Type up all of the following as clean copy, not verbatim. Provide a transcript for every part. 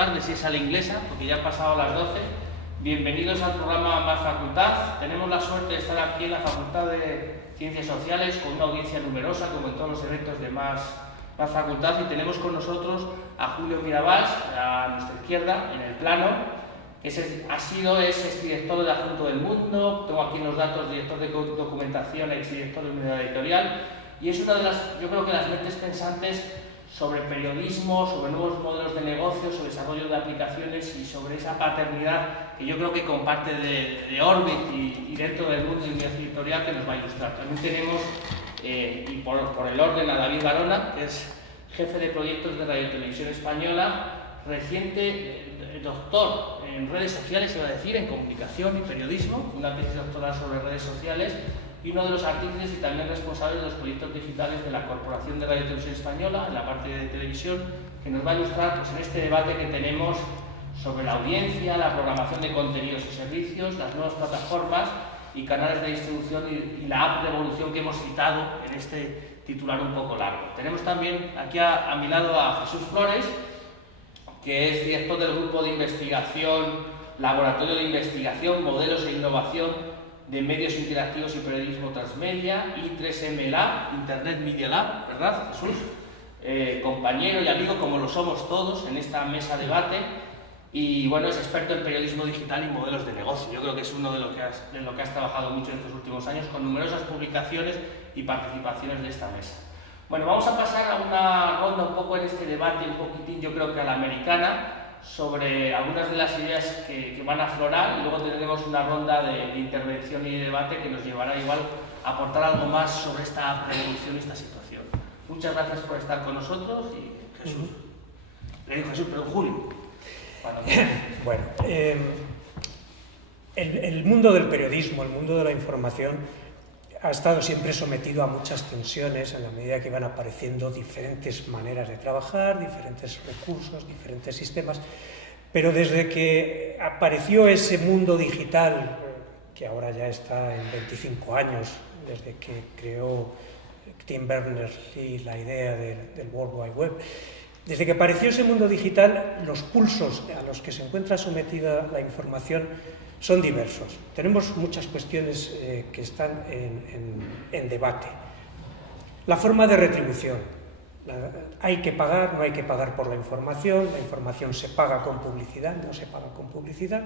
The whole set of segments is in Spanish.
tarde, si es a la inglesa, porque ya han pasado las 12. Bienvenidos al programa Más Facultad. Tenemos la suerte de estar aquí en la Facultad de Ciencias Sociales con una audiencia numerosa, como en todos los eventos de Más Facultad, y tenemos con nosotros a Julio Mirabals, a nuestra izquierda, en el plano, que es director de Adjunto del Mundo, tengo aquí los datos, director de documentación, exdirector de unidad editorial, y es una de las, yo creo que las mentes pensantes sobre periodismo, sobre nuevos modelos de negocio, sobre desarrollo de aplicaciones y sobre esa paternidad que yo creo que comparte de Orbit y dentro del mundo de unidad editorial, que nos va a ilustrar. También tenemos, y por el orden, a David Barona, que es jefe de proyectos de Radio y Televisión Española, reciente doctor en redes sociales, se va a decir, en comunicación y periodismo, una tesis doctoral sobre redes sociales, y uno de los artífices y también responsable de los proyectos digitales de la Corporación de Radio y Televisión Española, en la parte de televisión, que nos va a ilustrar pues, en este debate que tenemos sobre la audiencia, la programación de contenidos y servicios, las nuevas plataformas y canales de distribución y la app de evolución que hemos citado en este titular un poco largo. Tenemos también aquí a mi lado a Jesús Flores, que es director del grupo de investigación, Laboratorio de Investigación, Modelos e Innovación de Medios Interactivos y Periodismo Transmedia, I3M Lab, Internet Media Lab, ¿verdad, Jesús? Compañero y amigo, como lo somos todos, en esta mesa de debate, y bueno, es experto en periodismo digital y modelos de negocio. Yo creo que es uno de lo que has trabajado mucho en estos últimos años, con numerosas publicaciones y participaciones de esta mesa. Bueno, vamos a pasar a una ronda un poco en este debate, un poquitín, yo creo que a la americana, sobre algunas de las ideas que van a aflorar, y luego tendremos una ronda de intervención y de debate que nos llevará igual a aportar algo más sobre esta revolución y esta situación. Muchas gracias por estar con nosotros y Jesús. Le digo Jesús, pero Julio. Bueno, el mundo del periodismo, el mundo de la información, ha estado siempre sometido a muchas tensiones en la medida que van apareciendo diferentes maneras de trabajar, diferentes recursos, diferentes sistemas, pero desde que apareció ese mundo digital, que ahora ya está en 25 años, desde que creó Tim Berners-Lee la idea del World Wide Web, desde que apareció ese mundo digital, los pulsos a los que se encuentra sometida la información son diversos. Tenemos muchas cuestiones que están en debate. La forma de retribución. ¿Hay que pagar? ¿No hay que pagar por la información? ¿La información se paga con publicidad? ¿No se paga con publicidad?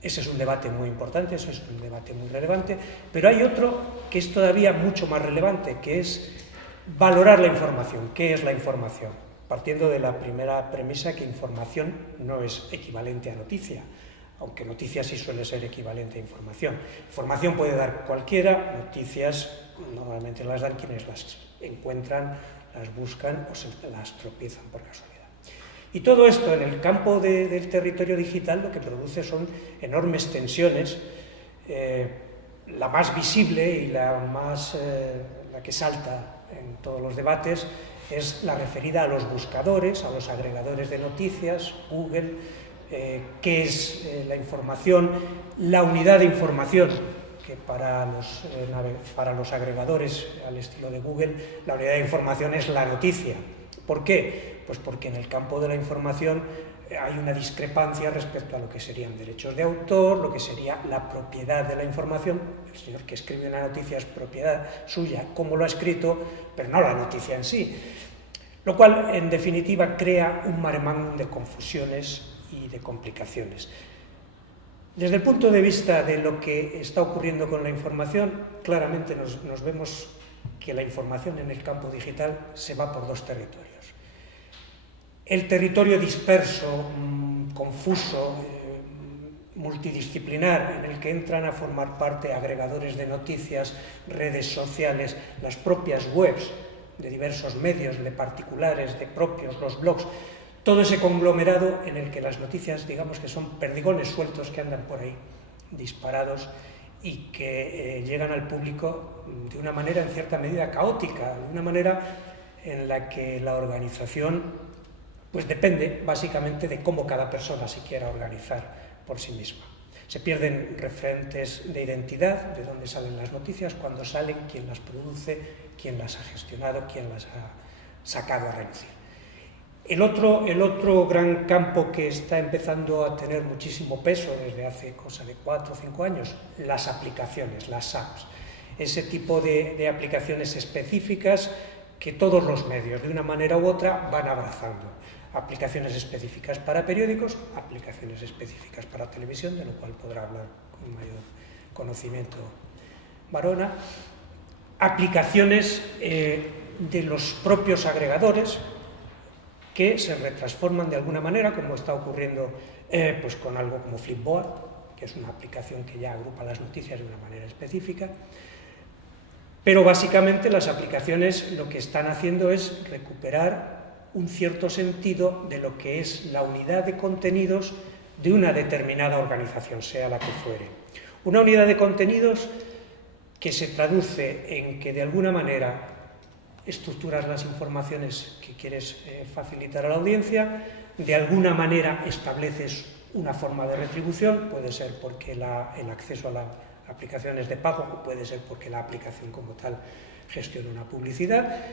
Ese es un debate muy importante, ese es un debate muy relevante, pero hay otro que es todavía mucho más relevante, que es valorar la información. ¿Qué es la información? Partiendo de la primera premisa que información no es equivalente a noticia, aunque noticia sí suele ser equivalente a información. Información puede dar cualquiera, noticias normalmente las dan quienes las encuentran, las buscan o se las tropiezan por casualidad. Y todo esto en el campo del territorio digital lo que produce son enormes tensiones. La más visible y la que salta en todos los debates es la referida a los buscadores, a los agregadores de noticias, Google. ¿Qué es la información? La unidad de información, que para los agregadores al estilo de Google, la unidad de información es la noticia. ¿Por qué? Pues porque en el campo de la información hay una discrepancia respecto a lo que serían derechos de autor, lo que sería la propiedad de la información. El señor que escribe una noticia es propiedad suya, como lo ha escrito, pero no la noticia en sí. Lo cual, en definitiva, crea un maremágnum de confusiones y de complicaciones. Desde el punto de vista de lo que está ocurriendo con la información, claramente nos vemos que la información en el campo digital se va por dos territorios. El territorio disperso, confuso, multidisciplinar, en el que entran a formar parte agregadores de noticias, redes sociales, las propias webs de diversos medios, de particulares, de propios, los blogs, todo ese conglomerado en el que las noticias, digamos que son perdigones sueltos que andan por ahí, disparados, y que llegan al público de una manera en cierta medida caótica, de una manera en la que la organización pues depende básicamente de cómo cada persona se quiera organizar por sí misma. Se pierden referentes de identidad, de dónde salen las noticias, cuándo salen, quién las produce, quién las ha gestionado, quién las ha sacado a relucir. El otro gran campo que está empezando a tener muchísimo peso desde hace cosa de 4 o 5 años, las aplicaciones, las apps. Ese tipo de aplicaciones específicas que todos los medios, de una manera u otra, van abrazando. Aplicaciones específicas para periódicos, aplicaciones específicas para televisión, de lo cual podrá hablar con mayor conocimiento Barona. Aplicaciones de los propios agregadores, que se retransforman de alguna manera, como está ocurriendo pues con algo como Flipboard, que es una aplicación que ya agrupa las noticias de una manera específica. Pero básicamente las aplicaciones lo que están haciendo es recuperar un cierto sentido de lo que es la unidad de contenidos de una determinada organización, sea la que fuere. Una unidad de contenidos que se traduce en que de alguna manera estructuras las informaciones que quieres facilitar a la audiencia, de alguna manera estableces una forma de retribución, puede ser porque el acceso a la aplicación es de pago, o puede ser porque la aplicación como tal gestiona una publicidad,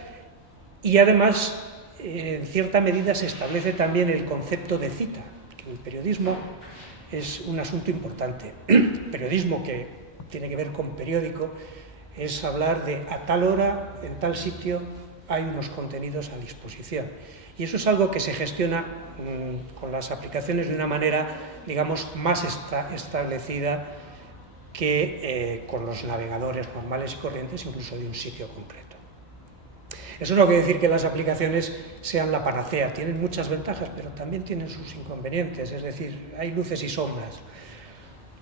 y además en cierta medida se establece también el concepto de cita, que el periodismo es un asunto importante. Periodismo que tiene que ver con periódico es hablar de a tal hora, en tal sitio, hay unos contenidos a disposición. Y eso es algo que se gestiona con las aplicaciones de una manera, digamos, más establecida que con los navegadores normales y corrientes, incluso de un sitio concreto. Eso no quiere decir que las aplicaciones sean la panacea, tienen muchas ventajas, pero también tienen sus inconvenientes, es decir, hay luces y sombras.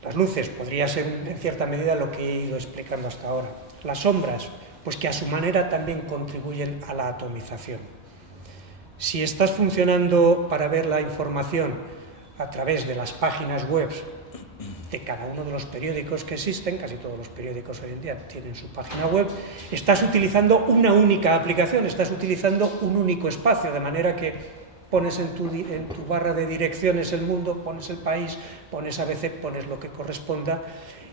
Las luces podría ser en cierta medida lo que he ido explicando hasta ahora. Las sombras, pues que a su manera también contribuyen a la atomización. Si estás funcionando para ver la información a través de las páginas web de cada uno de los periódicos que existen, casi todos los periódicos hoy en día tienen su página web, estás utilizando una única aplicación, estás utilizando un único espacio, de manera que pones en tu barra de direcciones El Mundo, pones El País, pones ABC, pones lo que corresponda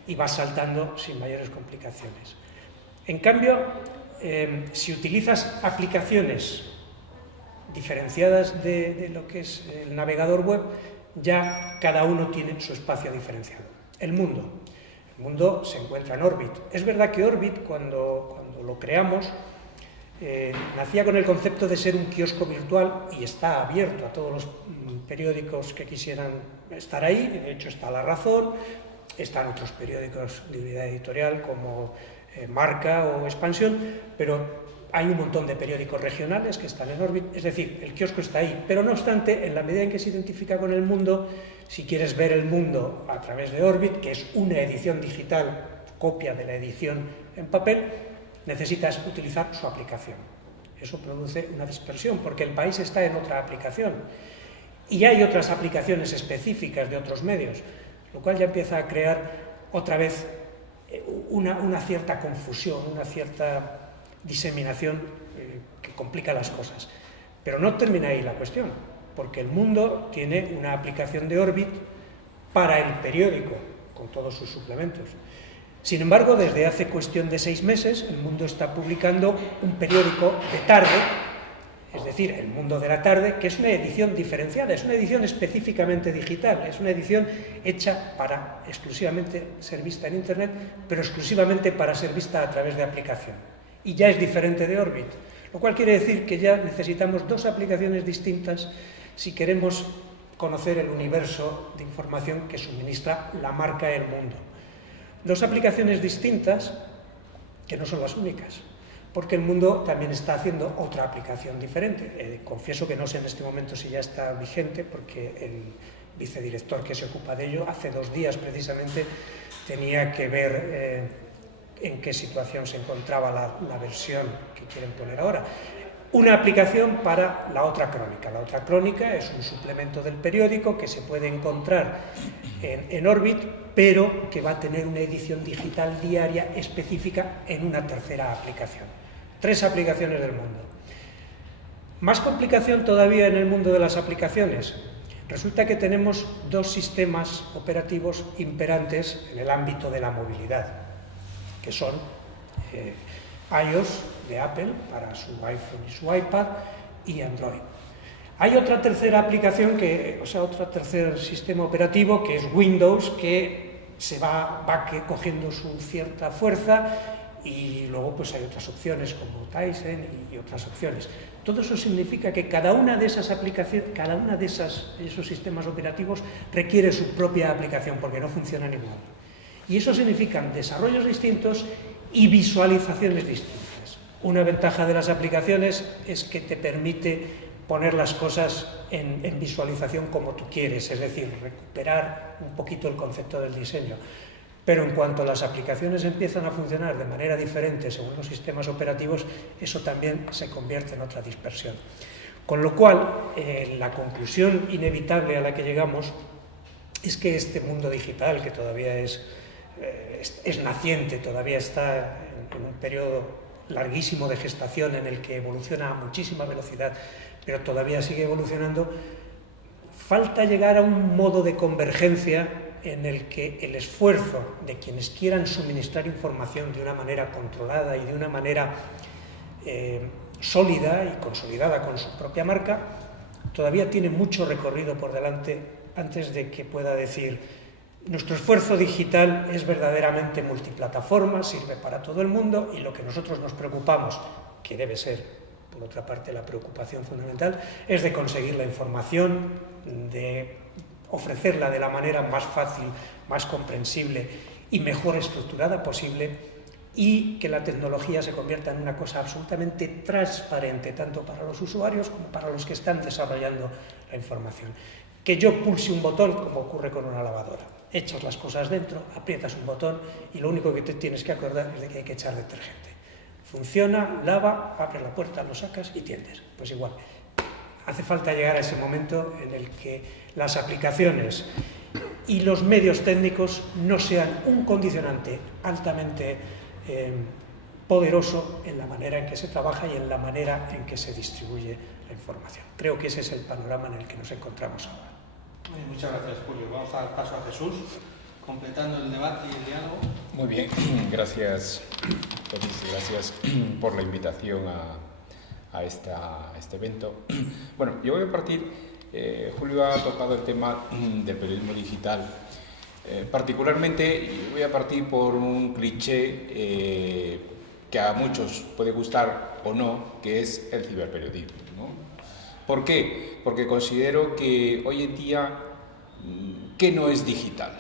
y vas saltando sin mayores complicaciones. En cambio, si utilizas aplicaciones diferenciadas de lo que es el navegador web, ya cada uno tiene su espacio diferenciado. El mundo se encuentra en Orbit. Es verdad que Orbit, cuando lo creamos, nacía con el concepto de ser un kiosco virtual y está abierto a todos los periódicos que quisieran estar ahí. De hecho, está La Razón, están otros periódicos de unidad editorial como Marca o Expansión, pero hay un montón de periódicos regionales que están en Orbit, es decir, el kiosco está ahí, pero no obstante, en la medida en que se identifica con el mundo, si quieres ver el mundo a través de Orbit, que es una edición digital, copia de la edición en papel, necesitas utilizar su aplicación. Eso produce una dispersión, porque El País está en otra aplicación, y hay otras aplicaciones específicas de otros medios, lo cual ya empieza a crear otra vez una cierta confusión, una cierta diseminación que complica las cosas. Pero no termina ahí la cuestión, porque El Mundo tiene una aplicación de Orbit para el periódico, con todos sus suplementos. Sin embargo, desde hace cuestión de 6 meses, El Mundo está publicando un periódico de tarde, es decir, El Mundo de la Tarde, que es una edición diferenciada, es una edición específicamente digital, es una edición hecha para exclusivamente ser vista en Internet, pero exclusivamente para ser vista a través de aplicación. Y ya es diferente de Orbit, lo cual quiere decir que ya necesitamos 2 aplicaciones distintas si queremos conocer el universo de información que suministra la marca El Mundo. 2 aplicaciones distintas que no son las únicas, porque El Mundo también está haciendo otra aplicación diferente. Confieso que no sé en este momento si ya está vigente, porque el vicedirector que se ocupa de ello hace 2 días precisamente tenía que ver en qué situación se encontraba la versión que quieren poner ahora. Una aplicación para La Otra Crónica. La Otra Crónica es un suplemento del periódico que se puede encontrar en Orbit, pero que va a tener una edición digital diaria específica en una tercera aplicación. 3 aplicaciones del mundo. Más complicación todavía en el mundo de las aplicaciones. Resulta que tenemos 2 sistemas operativos imperantes en el ámbito de la movilidad, que son iOS de Apple para su iPhone y su iPad y Android. Hay otra tercera aplicación, otro tercer sistema operativo, que es Windows, que se va cogiendo su cierta fuerza, y luego pues hay otras opciones como Tizen y otras opciones. Todo eso significa que cada una de esas aplicaciones, esos sistemas operativos requiere su propia aplicación, porque no funcionan igual. Y eso significa desarrollos distintos y visualizaciones distintas. Una ventaja de las aplicaciones es que te permite poner las cosas en visualización como tú quieres, es decir, recuperar un poquito el concepto del diseño. Pero en cuanto las aplicaciones empiezan a funcionar de manera diferente según los sistemas operativos, eso también se convierte en otra dispersión. Con lo cual, la conclusión inevitable a la que llegamos es que este mundo digital, que todavía es naciente, todavía está en un periodo larguísimo de gestación en el que evoluciona a muchísima velocidad, pero todavía sigue evolucionando, falta llegar a un modo de convergencia en el que el esfuerzo de quienes quieran suministrar información de una manera controlada y de una manera sólida y consolidada con su propia marca, todavía tiene mucho recorrido por delante antes de que pueda decir: nuestro esfuerzo digital es verdaderamente multiplataforma, sirve para todo el mundo, y lo que nosotros nos preocupamos, que debe ser, por otra parte, la preocupación fundamental, es de conseguir la información, de ofrecerla de la manera más fácil, más comprensible y mejor estructurada posible, y que la tecnología se convierta en una cosa absolutamente transparente, tanto para los usuarios como para los que están desarrollando la información. Que yo pulse un botón, como ocurre con una lavadora. Echas las cosas dentro, aprietas un botón y lo único que te tienes que acordar es de que hay que echar detergente. Funciona, lava, abres la puerta, lo sacas y tiendes. Pues igual. Hace falta llegar a ese momento en el que las aplicaciones y los medios técnicos no sean un condicionante altamente poderoso en la manera en que se trabaja y en la manera en que se distribuye la información. Creo que ese es el panorama en el que nos encontramos ahora. Muchas gracias, Julio. Vamos a dar paso a Jesús, completando el debate y el diálogo. Muy bien, gracias por la invitación a este evento. Bueno, yo voy a partir, Julio ha tocado el tema del periodismo digital. Particularmente voy a partir por un cliché que a muchos puede gustar o no, que es el ciberperiodismo, ¿no? ¿Por qué? Porque considero que hoy en día, ¿qué no es digital?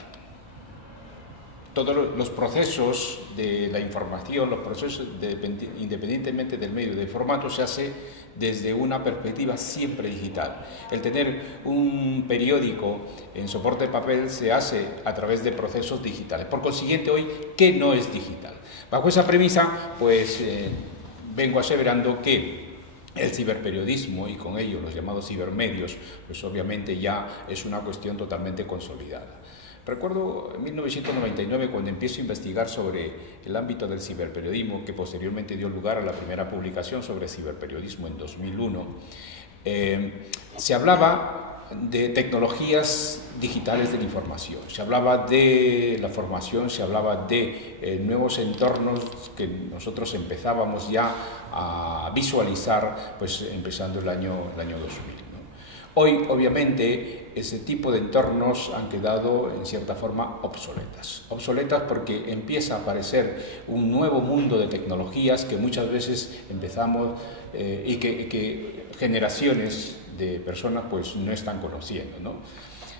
Todos los procesos de la información, los procesos independientemente del medio de formato, se hace desde una perspectiva siempre digital. El tener un periódico en soporte de papel se hace a través de procesos digitales. Por consiguiente, hoy, ¿qué no es digital? Bajo esa premisa, pues vengo aseverando que el ciberperiodismo, y con ello los llamados cibermedios, pues obviamente ya es una cuestión totalmente consolidada. Recuerdo en 1999, cuando empiezo a investigar sobre el ámbito del ciberperiodismo, que posteriormente dio lugar a la primera publicación sobre ciberperiodismo en 2001, se hablaba de tecnologías digitales de la información, se hablaba de la formación, se hablaba de nuevos entornos que nosotros empezábamos ya a visualizar, pues empezando el año 2000. Hoy, obviamente, ese tipo de entornos han quedado, en cierta forma, obsoletas. Obsoletas porque empieza a aparecer un nuevo mundo de tecnologías que muchas veces empezamos y que generaciones de personas pues no están conociendo, ¿no?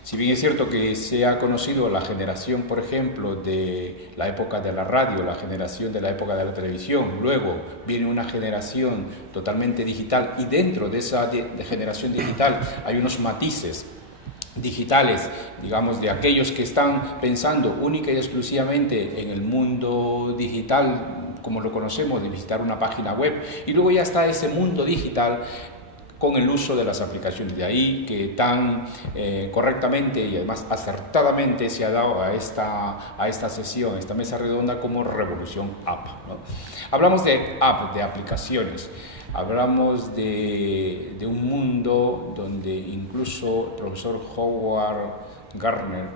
Si bien es cierto que se ha conocido la generación, por ejemplo, de la época de la radio, la generación de la época de la televisión, luego viene una generación totalmente digital, y dentro de esa generación digital hay unos matices digitales, digamos, de aquellos que están pensando única y exclusivamente en el mundo digital, como lo conocemos, de visitar una página web, y luego ya está ese mundo digital con el uso de las aplicaciones. De ahí que tan correctamente y además acertadamente se ha dado a esta sesión, a esta mesa redonda, como Revolución App, ¿no? Hablamos de app, de aplicaciones, hablamos de un mundo donde incluso el profesor Howard Gardner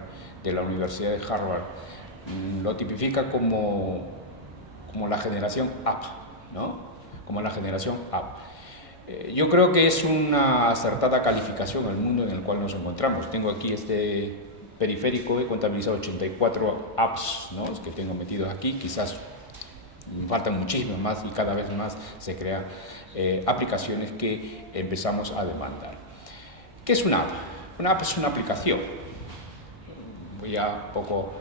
de la Universidad de Harvard lo tipifica como la generación app, ¿no? Como la generación app. Yo creo que es una acertada calificación al mundo en el cual nos encontramos. Tengo aquí este periférico, he contabilizado 84 apps, ¿no?, que tengo metidos aquí, quizás faltan muchísimas más y cada vez más se crean aplicaciones que empezamos a demandar. ¿Qué es una app? Una app es una aplicación. Voy a un poco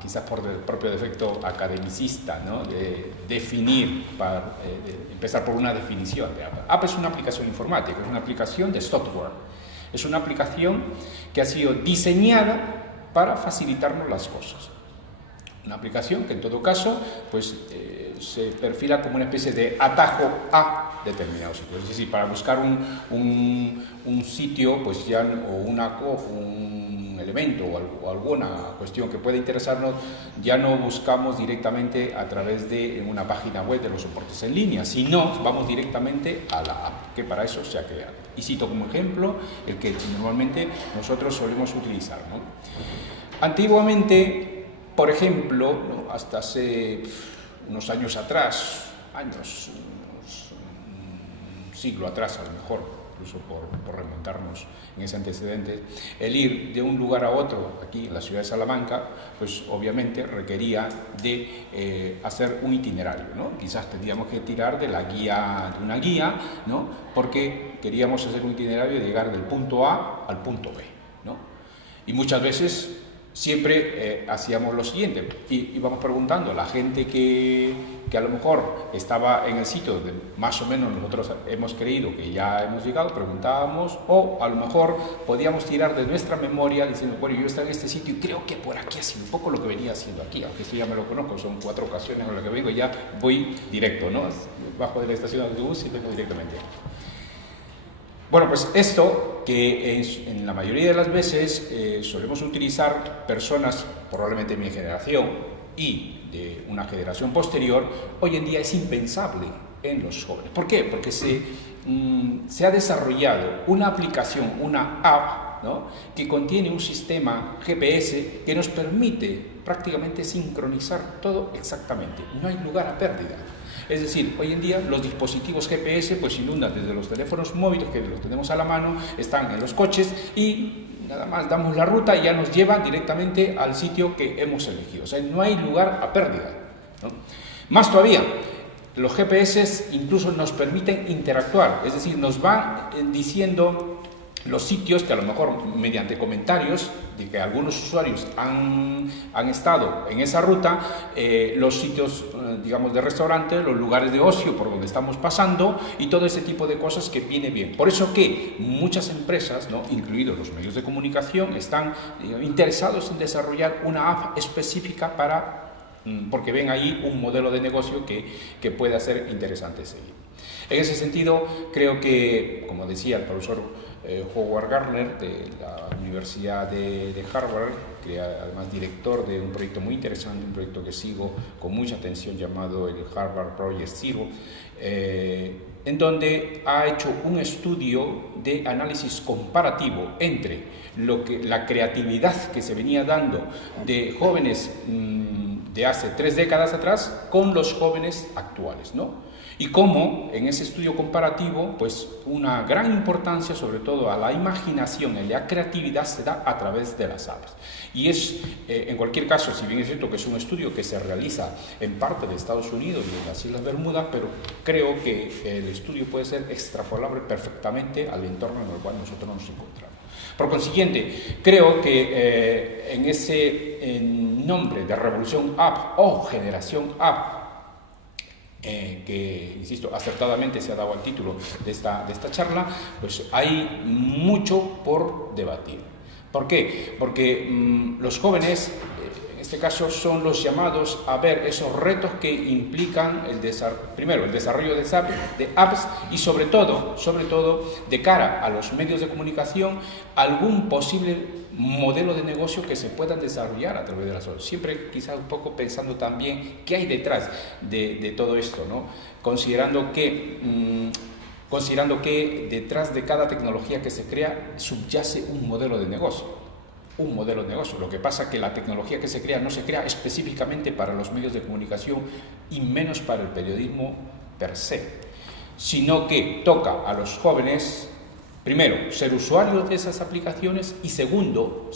quizás por el propio defecto academicista, ¿no?, de definir, para empezar por una definición de app. App es una aplicación informática, es una aplicación de software, es una aplicación que ha sido diseñada para facilitarnos las cosas. Una aplicación que en todo caso pues, se perfila como una especie de atajo a determinados sitios. Es decir, para buscar un sitio pues ya, o un elemento o alguna cuestión que pueda interesarnos, ya no buscamos directamente a través de una página web de los soportes en línea, sino vamos directamente a la app, que para eso se ha creado. Y cito como ejemplo el que normalmente nosotros solemos utilizar, ¿no? Antiguamente, por ejemplo, ¿no?, hasta hace unos años atrás, un siglo atrás a lo mejor, incluso por remontarnos en ese antecedente, el ir de un lugar a otro, aquí en la ciudad de Salamanca, pues obviamente requería de hacer un itinerario, ¿no? Quizás tendríamos que tirar de una guía, ¿no?, porque queríamos hacer un itinerario de llegar del punto A al punto B, ¿no? Y muchas veces siempre hacíamos lo siguiente, íbamos preguntando a la gente que a lo mejor estaba en el sitio donde más o menos nosotros hemos creído que ya hemos llegado, preguntábamos, o a lo mejor podíamos tirar de nuestra memoria diciendo, bueno, yo estaba en este sitio y creo que por aquí ha sido un poco lo que venía haciendo aquí, aunque esto ya me lo conozco, son 4 ocasiones en las que vengo y ya voy directo, ¿no?, bajo de la estación de autobús y vengo directamente. Bueno, pues esto que en la mayoría de las veces solemos utilizar personas, probablemente de mi generación y de una generación posterior, hoy en día es impensable en los jóvenes. ¿Por qué? Porque se ha desarrollado una aplicación, una app, ¿no?, que contiene un sistema GPS que nos permite prácticamente sincronizar todo exactamente. No hay lugar a pérdida. Es decir, hoy en día los dispositivos GPS pues inundan desde los teléfonos móviles, que los tenemos a la mano, están en los coches y nada más damos la ruta y ya nos lleva directamente al sitio que hemos elegido. O sea, no hay lugar a pérdida, ¿no? Más todavía, los GPS incluso nos permiten interactuar, es decir, nos van diciendo los sitios que a lo mejor mediante comentarios de que algunos usuarios han estado en esa ruta, los sitios, digamos, de restaurante, los lugares de ocio por donde estamos pasando y todo ese tipo de cosas que viene bien. Por eso que muchas empresas, ¿no?, incluidos los medios de comunicación, están interesados en desarrollar una app específica porque ven ahí un modelo de negocio que pueda ser interesante seguir. En ese sentido, creo que, como decía el profesor Howard Gardner de la Universidad de Harvard, que además director de un proyecto muy interesante, un proyecto que sigo con mucha atención llamado el Harvard Project Zero, en donde ha hecho un estudio de análisis comparativo entre la creatividad que se venía dando de jóvenes de hace 3 décadas atrás con los jóvenes actuales, ¿no? Y cómo en ese estudio comparativo, pues una gran importancia sobre todo a la imaginación y la creatividad se da a través de las apps. Y es, en cualquier caso, si bien es cierto que es un estudio que se realiza en parte de Estados Unidos y en las Islas Bermudas, pero creo que el estudio puede ser extrapolable perfectamente al entorno en el cual nosotros nos encontramos. Por consiguiente, creo que en ese nombre de revolución app o generación app, que, insisto, acertadamente se ha dado al título de esta charla, pues hay mucho por debatir. ¿Por qué? Porque los jóvenes, en este caso, son los llamados a ver esos retos que implican primero el desarrollo de apps y sobre todo, de cara a los medios de comunicación, algún posible modelo de negocio que se puedan desarrollar a través de las apps. Siempre quizás un poco pensando también qué hay detrás de todo esto, ¿no? Considerando que detrás de cada tecnología que se crea subyace un modelo de negocio. Lo que pasa es que la tecnología que se crea no se crea específicamente para los medios de comunicación y menos para el periodismo per se, sino que toca a los jóvenes, primero, ser usuarios de esas aplicaciones y segundo,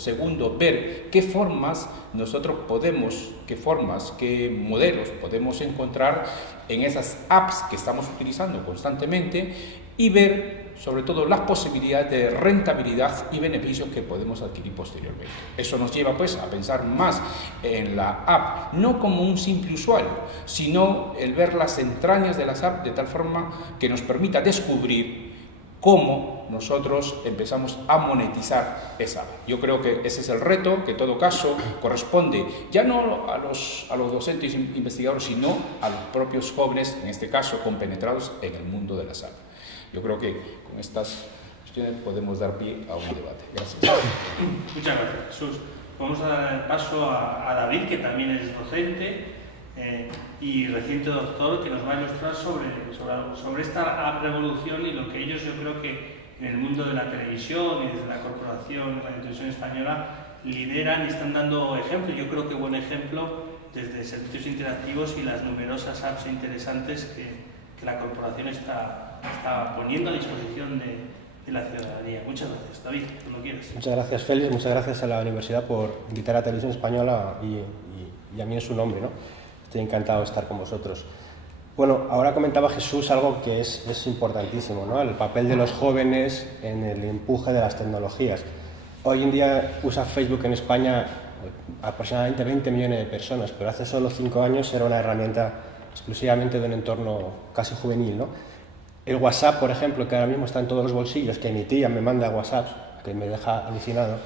ver qué formas nosotros podemos, qué modelos podemos encontrar en esas apps que estamos utilizando constantemente y ver sobre todo las posibilidades de rentabilidad y beneficios que podemos adquirir posteriormente. Eso nos lleva pues a pensar más en la app, no como un simple usuario, sino el ver las entrañas de las apps de tal forma que nos permita descubrir cómo nosotros empezamos a monetizar esa app. Yo creo que ese es el reto, que en todo caso corresponde ya no a los docentes e investigadores, sino a los propios jóvenes, en este caso compenetrados en el mundo de las apps. Yo creo que con estas cuestiones podemos dar pie a un debate. Gracias. Muchas gracias, Jesús. Vamos a dar el paso a David, que también es docente y reciente doctor, que nos va a ilustrar sobre esta revolución y lo que ellos, yo creo que en el mundo de la televisión y desde la Corporación de Radio Televisión Española lideran y están dando ejemplo. Yo creo que buen ejemplo desde servicios interactivos y las numerosas apps interesantes que la Corporación está poniendo a disposición de la ciudadanía. Muchas gracias. David, cuando quieras. Muchas gracias, Félix. Muchas gracias a la Universidad por invitar a Televisión Española y a mí en su nombre, ¿no? Estoy encantado de estar con vosotros. Bueno, ahora comentaba Jesús algo que es importantísimo, ¿no? El papel de los jóvenes en el empuje de las tecnologías. Hoy en día usa Facebook en España aproximadamente 20 millones de personas, pero hace solo 5 años era una herramienta exclusivamente de un entorno casi juvenil, ¿no? El WhatsApp, por ejemplo, que ahora mismo está en todos los bolsillos, que mi tía me manda WhatsApp, que me deja alucinado,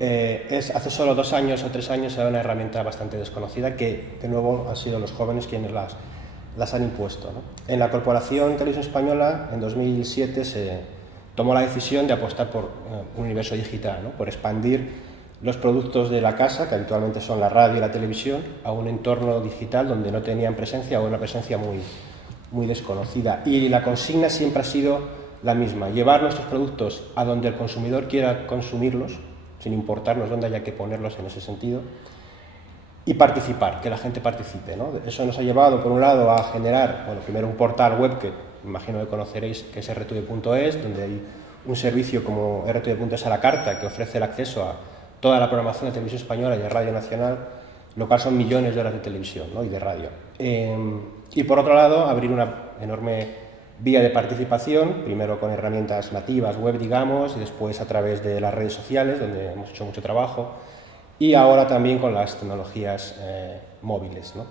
hace solo 2 años o 3 años era una herramienta bastante desconocida que, de nuevo, han sido los jóvenes quienes las han impuesto, ¿no? En la Corporación Televisión Española, en 2007, se tomó la decisión de apostar por un universo digital, ¿no? Por expandir los productos de la casa, que habitualmente son la radio y la televisión, a un entorno digital donde no tenían presencia o una presencia muy desconocida. Y la consigna siempre ha sido la misma: llevar nuestros productos a donde el consumidor quiera consumirlos, sin importarnos dónde haya que ponerlos en ese sentido, y participar, que la gente participe, ¿no? Eso nos ha llevado, por un lado, a generar, bueno, primero un portal web que imagino que conoceréis, que es rtv.es, donde hay un servicio como rtv.es a la carta, que ofrece el acceso a toda la programación de Televisión Española y de Radio Nacional, lo cual son millones de horas de televisión, ¿no? Y de radio. Y por otro lado, abrir una enorme vía de participación, primero con herramientas nativas, web, digamos, y después a través de las redes sociales, donde hemos hecho mucho trabajo, y ahora también con las tecnologías móviles, ¿no?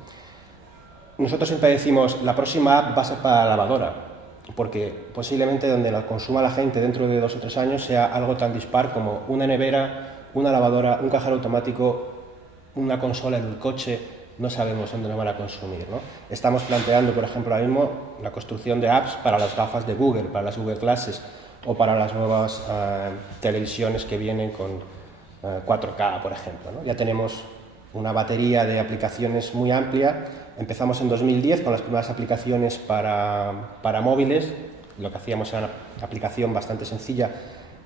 Nosotros siempre decimos, la próxima app va a ser para la lavadora, porque posiblemente donde la consuma la gente dentro de 2 o 3 años sea algo tan dispar como una nevera, una lavadora, un cajero automático, una consola en el coche. No sabemos dónde nos van a consumir, ¿no? Estamos planteando, por ejemplo, ahora mismo la construcción de apps para las gafas de Google, para las Google Glasses o para las nuevas televisiones que vienen con 4K, por ejemplo, ¿no? Ya tenemos una batería de aplicaciones muy amplia. Empezamos en 2010 con las primeras aplicaciones para móviles. Lo que hacíamos era una aplicación bastante sencilla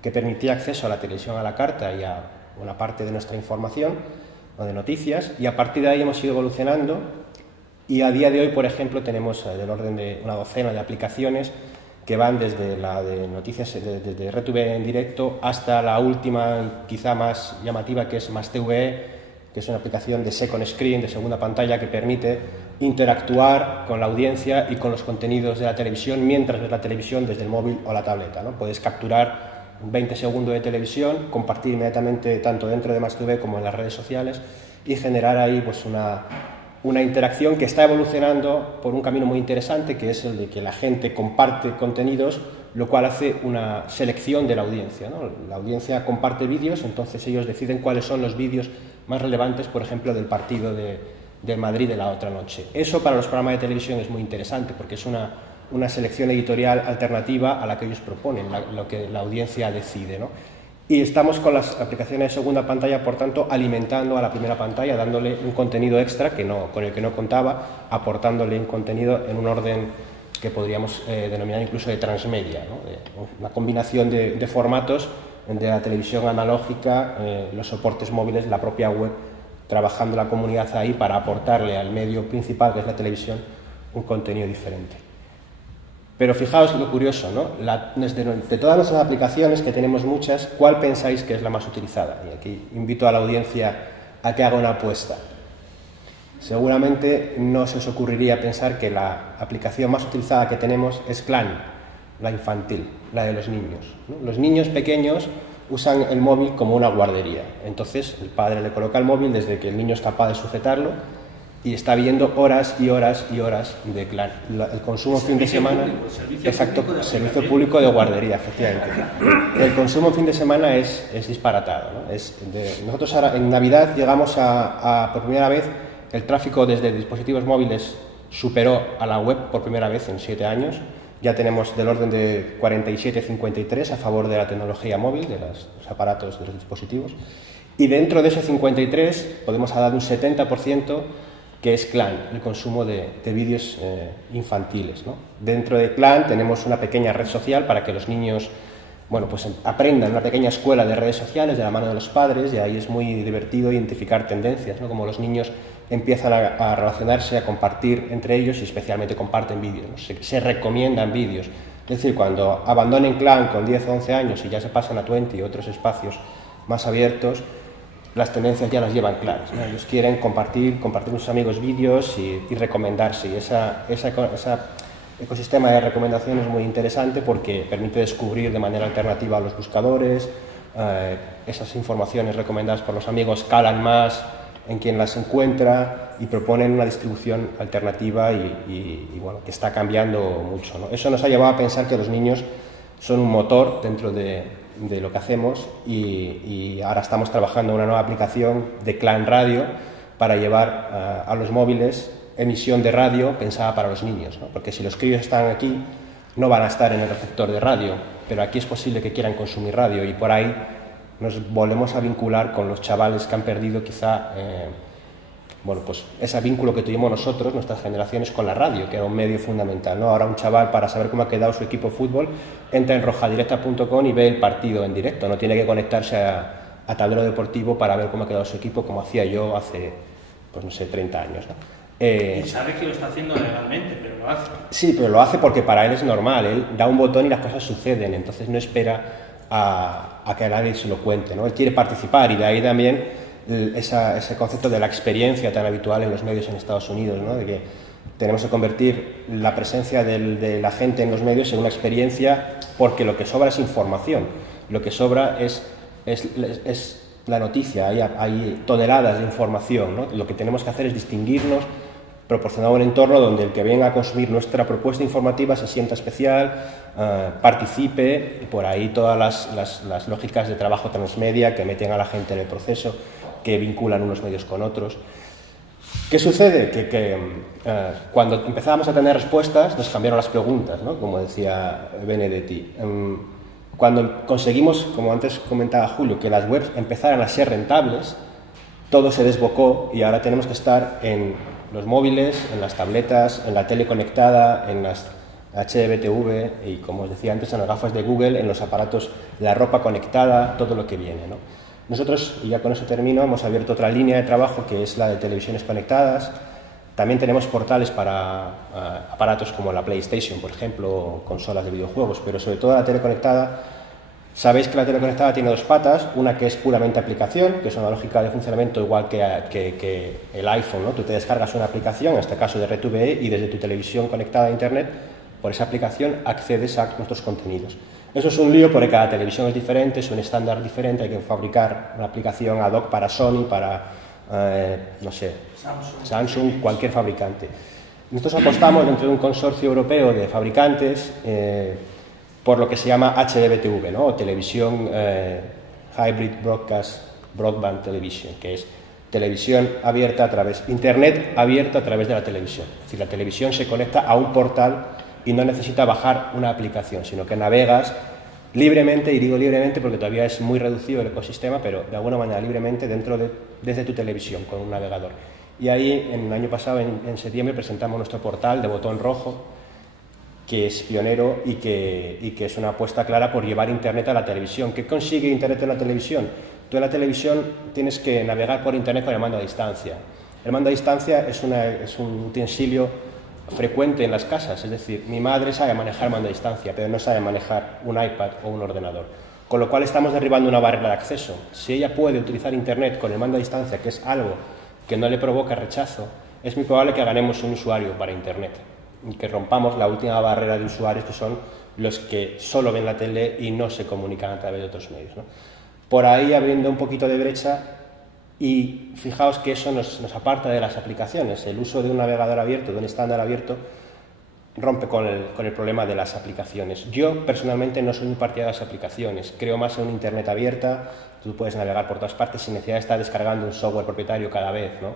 que permitía acceso a la televisión a la carta y a una parte de nuestra información o de noticias, y a partir de ahí hemos ido evolucionando y a día de hoy, por ejemplo, tenemos del orden de una docena de aplicaciones que van desde la de noticias, desde RTV en directo, hasta la última y quizá más llamativa, que es Más TV, que es una aplicación de second screen, de segunda pantalla, que permite interactuar con la audiencia y con los contenidos de la televisión mientras ves la televisión desde el móvil o la tableta, ¿no? Puedes capturar 20 segundos de televisión, compartir inmediatamente tanto dentro de Más TV como en las redes sociales y generar ahí pues una interacción que está evolucionando por un camino muy interesante, que es el de que la gente comparte contenidos, lo cual hace una selección de la audiencia, ¿no? La audiencia comparte vídeos, entonces ellos deciden cuáles son los vídeos más relevantes, por ejemplo, del partido de Madrid de la otra noche. Eso para los programas de televisión es muy interesante porque es una selección editorial alternativa a la que ellos proponen, lo que la audiencia decide, ¿no? Y estamos con las aplicaciones de segunda pantalla, por tanto, alimentando a la primera pantalla, dándole un contenido extra con el que no contaba, aportándole un contenido en un orden que podríamos denominar incluso de transmedia, ¿no? Una combinación de formatos de la televisión analógica, los soportes móviles, la propia web, trabajando la comunidad ahí para aportarle al medio principal, que es la televisión, un contenido diferente. Pero fijaos lo curioso, ¿no? De todas nuestras aplicaciones, que tenemos muchas, ¿cuál pensáis que es la más utilizada? Y aquí invito a la audiencia a que haga una apuesta. Seguramente no se os ocurriría pensar que la aplicación más utilizada que tenemos es Clan, la infantil, la de los niños, ¿no? Los niños pequeños usan el móvil como una guardería. Entonces el padre le coloca el móvil desde que el niño es capaz de sujetarlo y está viendo horas y horas y horas de Clan. El consumo fin de semana... Servicio público de guardería, efectivamente. El consumo fin de semana es disparatado, ¿no? Nosotros ahora en Navidad llegamos por primera vez, el tráfico desde dispositivos móviles superó a la web por primera vez en 7 años. Ya tenemos del orden de 47-53 a favor de la tecnología móvil, de los aparatos, de los dispositivos. Y dentro de ese 53 podemos hablar de un 70% que es Clan, el consumo de vídeos infantiles, ¿no? Dentro de Clan tenemos una pequeña red social para que los niños, bueno, pues aprendan una pequeña escuela de redes sociales de la mano de los padres, y ahí es muy divertido identificar tendencias, ¿no? Como los niños empiezan a relacionarse, a compartir entre ellos y especialmente comparten vídeos, ¿no? Se recomiendan vídeos. Es decir, cuando abandonen Clan con 10 o 11 años y ya se pasan a Twenty y otros espacios más abiertos, las tendencias ya las llevan claras, ¿no? Ellos quieren compartir con sus amigos vídeos y recomendarse. Y ese ecosistema de recomendación es muy interesante porque permite descubrir de manera alternativa a los buscadores. Esas informaciones recomendadas por los amigos calan más en quien las encuentra y proponen una distribución alternativa y bueno, que está cambiando mucho, ¿no? Eso nos ha llevado a pensar que los niños son un motor dentro de lo que hacemos y ahora estamos trabajando en una nueva aplicación de Clan Radio para llevar a los móviles emisión de radio pensada para los niños, ¿no? Porque si los críos están aquí no van a estar en el receptor de radio, pero aquí es posible que quieran consumir radio y por ahí nos volvemos a vincular con los chavales que han perdido quizá bueno, pues ese vínculo que tuvimos nosotros, nuestras generaciones, con la radio, que era un medio fundamental, ¿no? Ahora un chaval, para saber cómo ha quedado su equipo de fútbol, entra en rojadirecta.com y ve el partido en directo, no tiene que conectarse a Tablero Deportivo para ver cómo ha quedado su equipo, como hacía yo hace, pues no sé, 30 años, ¿no? Y sabe que lo está haciendo legalmente, pero lo hace. Sí, pero lo hace porque para él es normal, él da un botón y las cosas suceden, entonces no espera a que nadie se lo cuente, ¿no? Él quiere participar y de ahí también ese concepto de la experiencia tan habitual en los medios en Estados Unidos, ¿no? De que tenemos que convertir la presencia de la gente en los medios en una experiencia, porque lo que sobra es información, lo que sobra es la noticia, hay toneladas de información, ¿no? Lo que tenemos que hacer es distinguirnos, proporcionar un entorno donde el que venga a consumir nuestra propuesta informativa se sienta especial, participe, y por ahí todas las lógicas de trabajo transmedia que meten a la gente en el proceso, que vinculan unos medios con otros. ¿Qué sucede? Que cuando empezábamos a tener respuestas nos cambiaron las preguntas, ¿no? Como decía Benedetti. Cuando conseguimos, como antes comentaba Julio, que las webs empezaran a ser rentables, todo se desbocó y ahora tenemos que estar en los móviles, en las tabletas, en la tele conectada, en las HDBTV y, como os decía antes, en las gafas de Google, en los aparatos, la ropa conectada, todo lo que viene, ¿no? Nosotros, y ya con eso termino, hemos abierto otra línea de trabajo que es la de televisiones conectadas. También tenemos portales para aparatos como la PlayStation, por ejemplo, o consolas de videojuegos, pero sobre todo la tele conectada. Sabéis que la tele conectada tiene dos patas, una que es puramente aplicación, que es una lógica de funcionamiento igual que el iPhone, ¿no? Tú te descargas una aplicación, en este caso de RTVE, y desde tu televisión conectada a Internet, por esa aplicación accedes a nuestros contenidos. Eso es un lío porque cada televisión es diferente, es un estándar diferente, hay que fabricar una aplicación ad hoc para Sony, para, no sé, Samsung, cualquier fabricante. Nosotros apostamos dentro de un consorcio europeo de fabricantes por lo que se llama HDBTV, ¿no? O televisión Hybrid Broadband Television, que es televisión abierta a través, Internet abierto a través de la televisión. Es decir, la televisión se conecta a un portal y no necesita bajar una aplicación, sino que navegas libremente, y digo libremente porque todavía es muy reducido el ecosistema, pero de alguna manera libremente desde tu televisión con un navegador. Y ahí, el año pasado, en septiembre, presentamos nuestro portal de botón rojo, que es pionero y que es una apuesta clara por llevar Internet a la televisión. ¿Qué consigue Internet en la televisión? Tú en la televisión tienes que navegar por Internet con el mando a distancia. El mando a distancia es un utensilio frecuente en las casas. Es decir, mi madre sabe manejar mando a distancia, pero no sabe manejar un iPad o un ordenador. Con lo cual estamos derribando una barrera de acceso. Si ella puede utilizar Internet con el mando a distancia, que es algo que no le provoca rechazo, es muy probable que ganemos un usuario para Internet y que rompamos la última barrera de usuarios, que son los que solo ven la tele y no se comunican a través de otros medios, ¿no? Por ahí abriendo un poquito de brecha, y fijaos que eso nos aparta de las aplicaciones. El uso de un navegador abierto, de un estándar abierto, rompe con el problema de las aplicaciones. Yo personalmente no soy muy partidario de las aplicaciones, creo más en una Internet abierta. Tú puedes navegar por todas partes sin necesidad de estar descargando un software propietario cada vez, ¿no?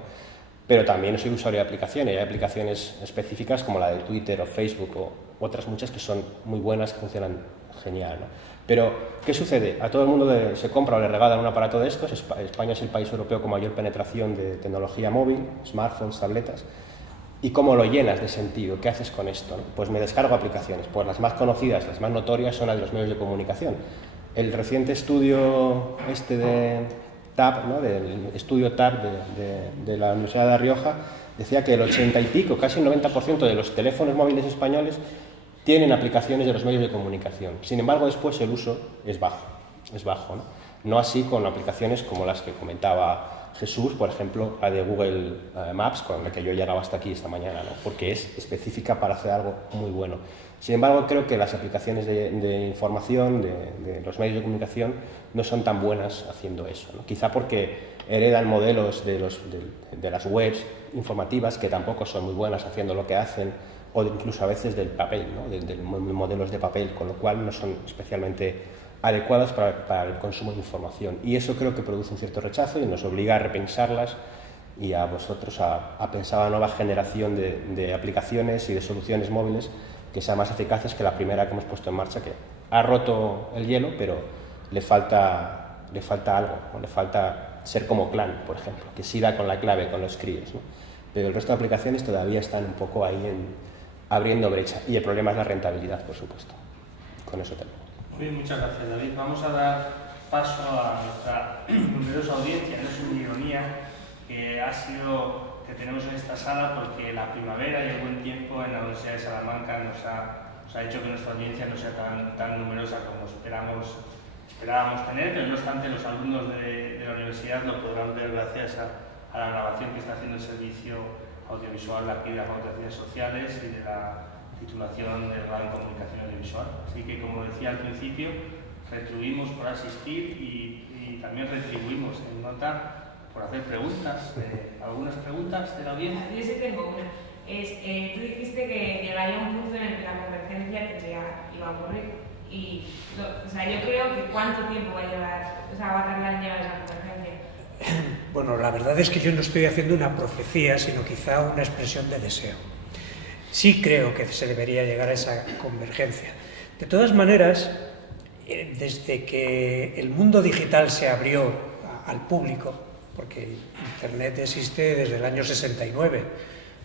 Pero también soy usuario de aplicaciones, y hay aplicaciones específicas como la de Twitter o Facebook o otras muchas que son muy buenas, que funcionan genial, ¿no? Pero, ¿qué sucede? A todo el mundo se compra o le regalan un aparato de estos. España es el país europeo con mayor penetración de tecnología móvil, smartphones, tabletas. ¿Y cómo lo llenas de sentido? ¿Qué haces con esto, no? Pues me descargo aplicaciones. Pues las más conocidas, las más notorias son las de los medios de comunicación. El reciente estudio de TAP, ¿no? Del estudio TAP de la Universidad de La Rioja, decía que el 80 y pico, casi el 90% de los teléfonos móviles españoles tienen aplicaciones de los medios de comunicación. Sin embargo, después el uso es bajo, ¿no? No así con aplicaciones como las que comentaba Jesús, por ejemplo, la de Google Maps, con la que yo llegaba hasta aquí esta mañana, ¿no? Porque es específica para hacer algo muy bueno. Sin embargo, creo que las aplicaciones de información, de los medios de comunicación, no son tan buenas haciendo eso, ¿no? Quizá porque heredan modelos de las webs informativas que tampoco son muy buenas haciendo lo que hacen, o incluso a veces del papel, ¿no? de modelos de papel, con lo cual no son especialmente adecuadas para el consumo de información. Y eso creo que produce un cierto rechazo y nos obliga a repensarlas, y a vosotros a pensar a la nueva generación de aplicaciones y de soluciones móviles que sean más eficaces que la primera que hemos puesto en marcha, que ha roto el hielo, pero le falta algo, ¿no? Le falta ser como Clan, por ejemplo, que sí da con la clave, con los críos, ¿no? Pero el resto de aplicaciones todavía están un poco ahí abriendo brecha, y el problema es la rentabilidad, por supuesto. Con eso termino. Muy bien, muchas gracias, David. Vamos a dar paso a nuestra numerosa audiencia. No es una ironía que tenemos en esta sala, porque la primavera y el buen tiempo en la Universidad de Salamanca nos ha hecho que nuestra audiencia no sea tan numerosa como esperábamos tener, pero no obstante los alumnos de la universidad lo podrán ver gracias a la grabación que está haciendo el servicio audiovisual aquí de las Facultades Sociales y de la titulación de Radio y Comunicación Audiovisual. Así que, como decía al principio, retribuimos por asistir y también retribuimos en nota por hacer preguntas. ¿Algunas preguntas de la audiencia? Yo sí tengo una. Tú dijiste que llegaría un punto en el que la convergencia iba a ocurrir. Y, yo creo que ¿cuánto tiempo va a tardar en llegar a esa convergencia? Bueno, la verdad es que yo no estoy haciendo una profecía, sino quizá una expresión de deseo. Sí creo que se debería llegar a esa convergencia. De todas maneras, desde que el mundo digital se abrió al público, porque Internet existe desde el año 69,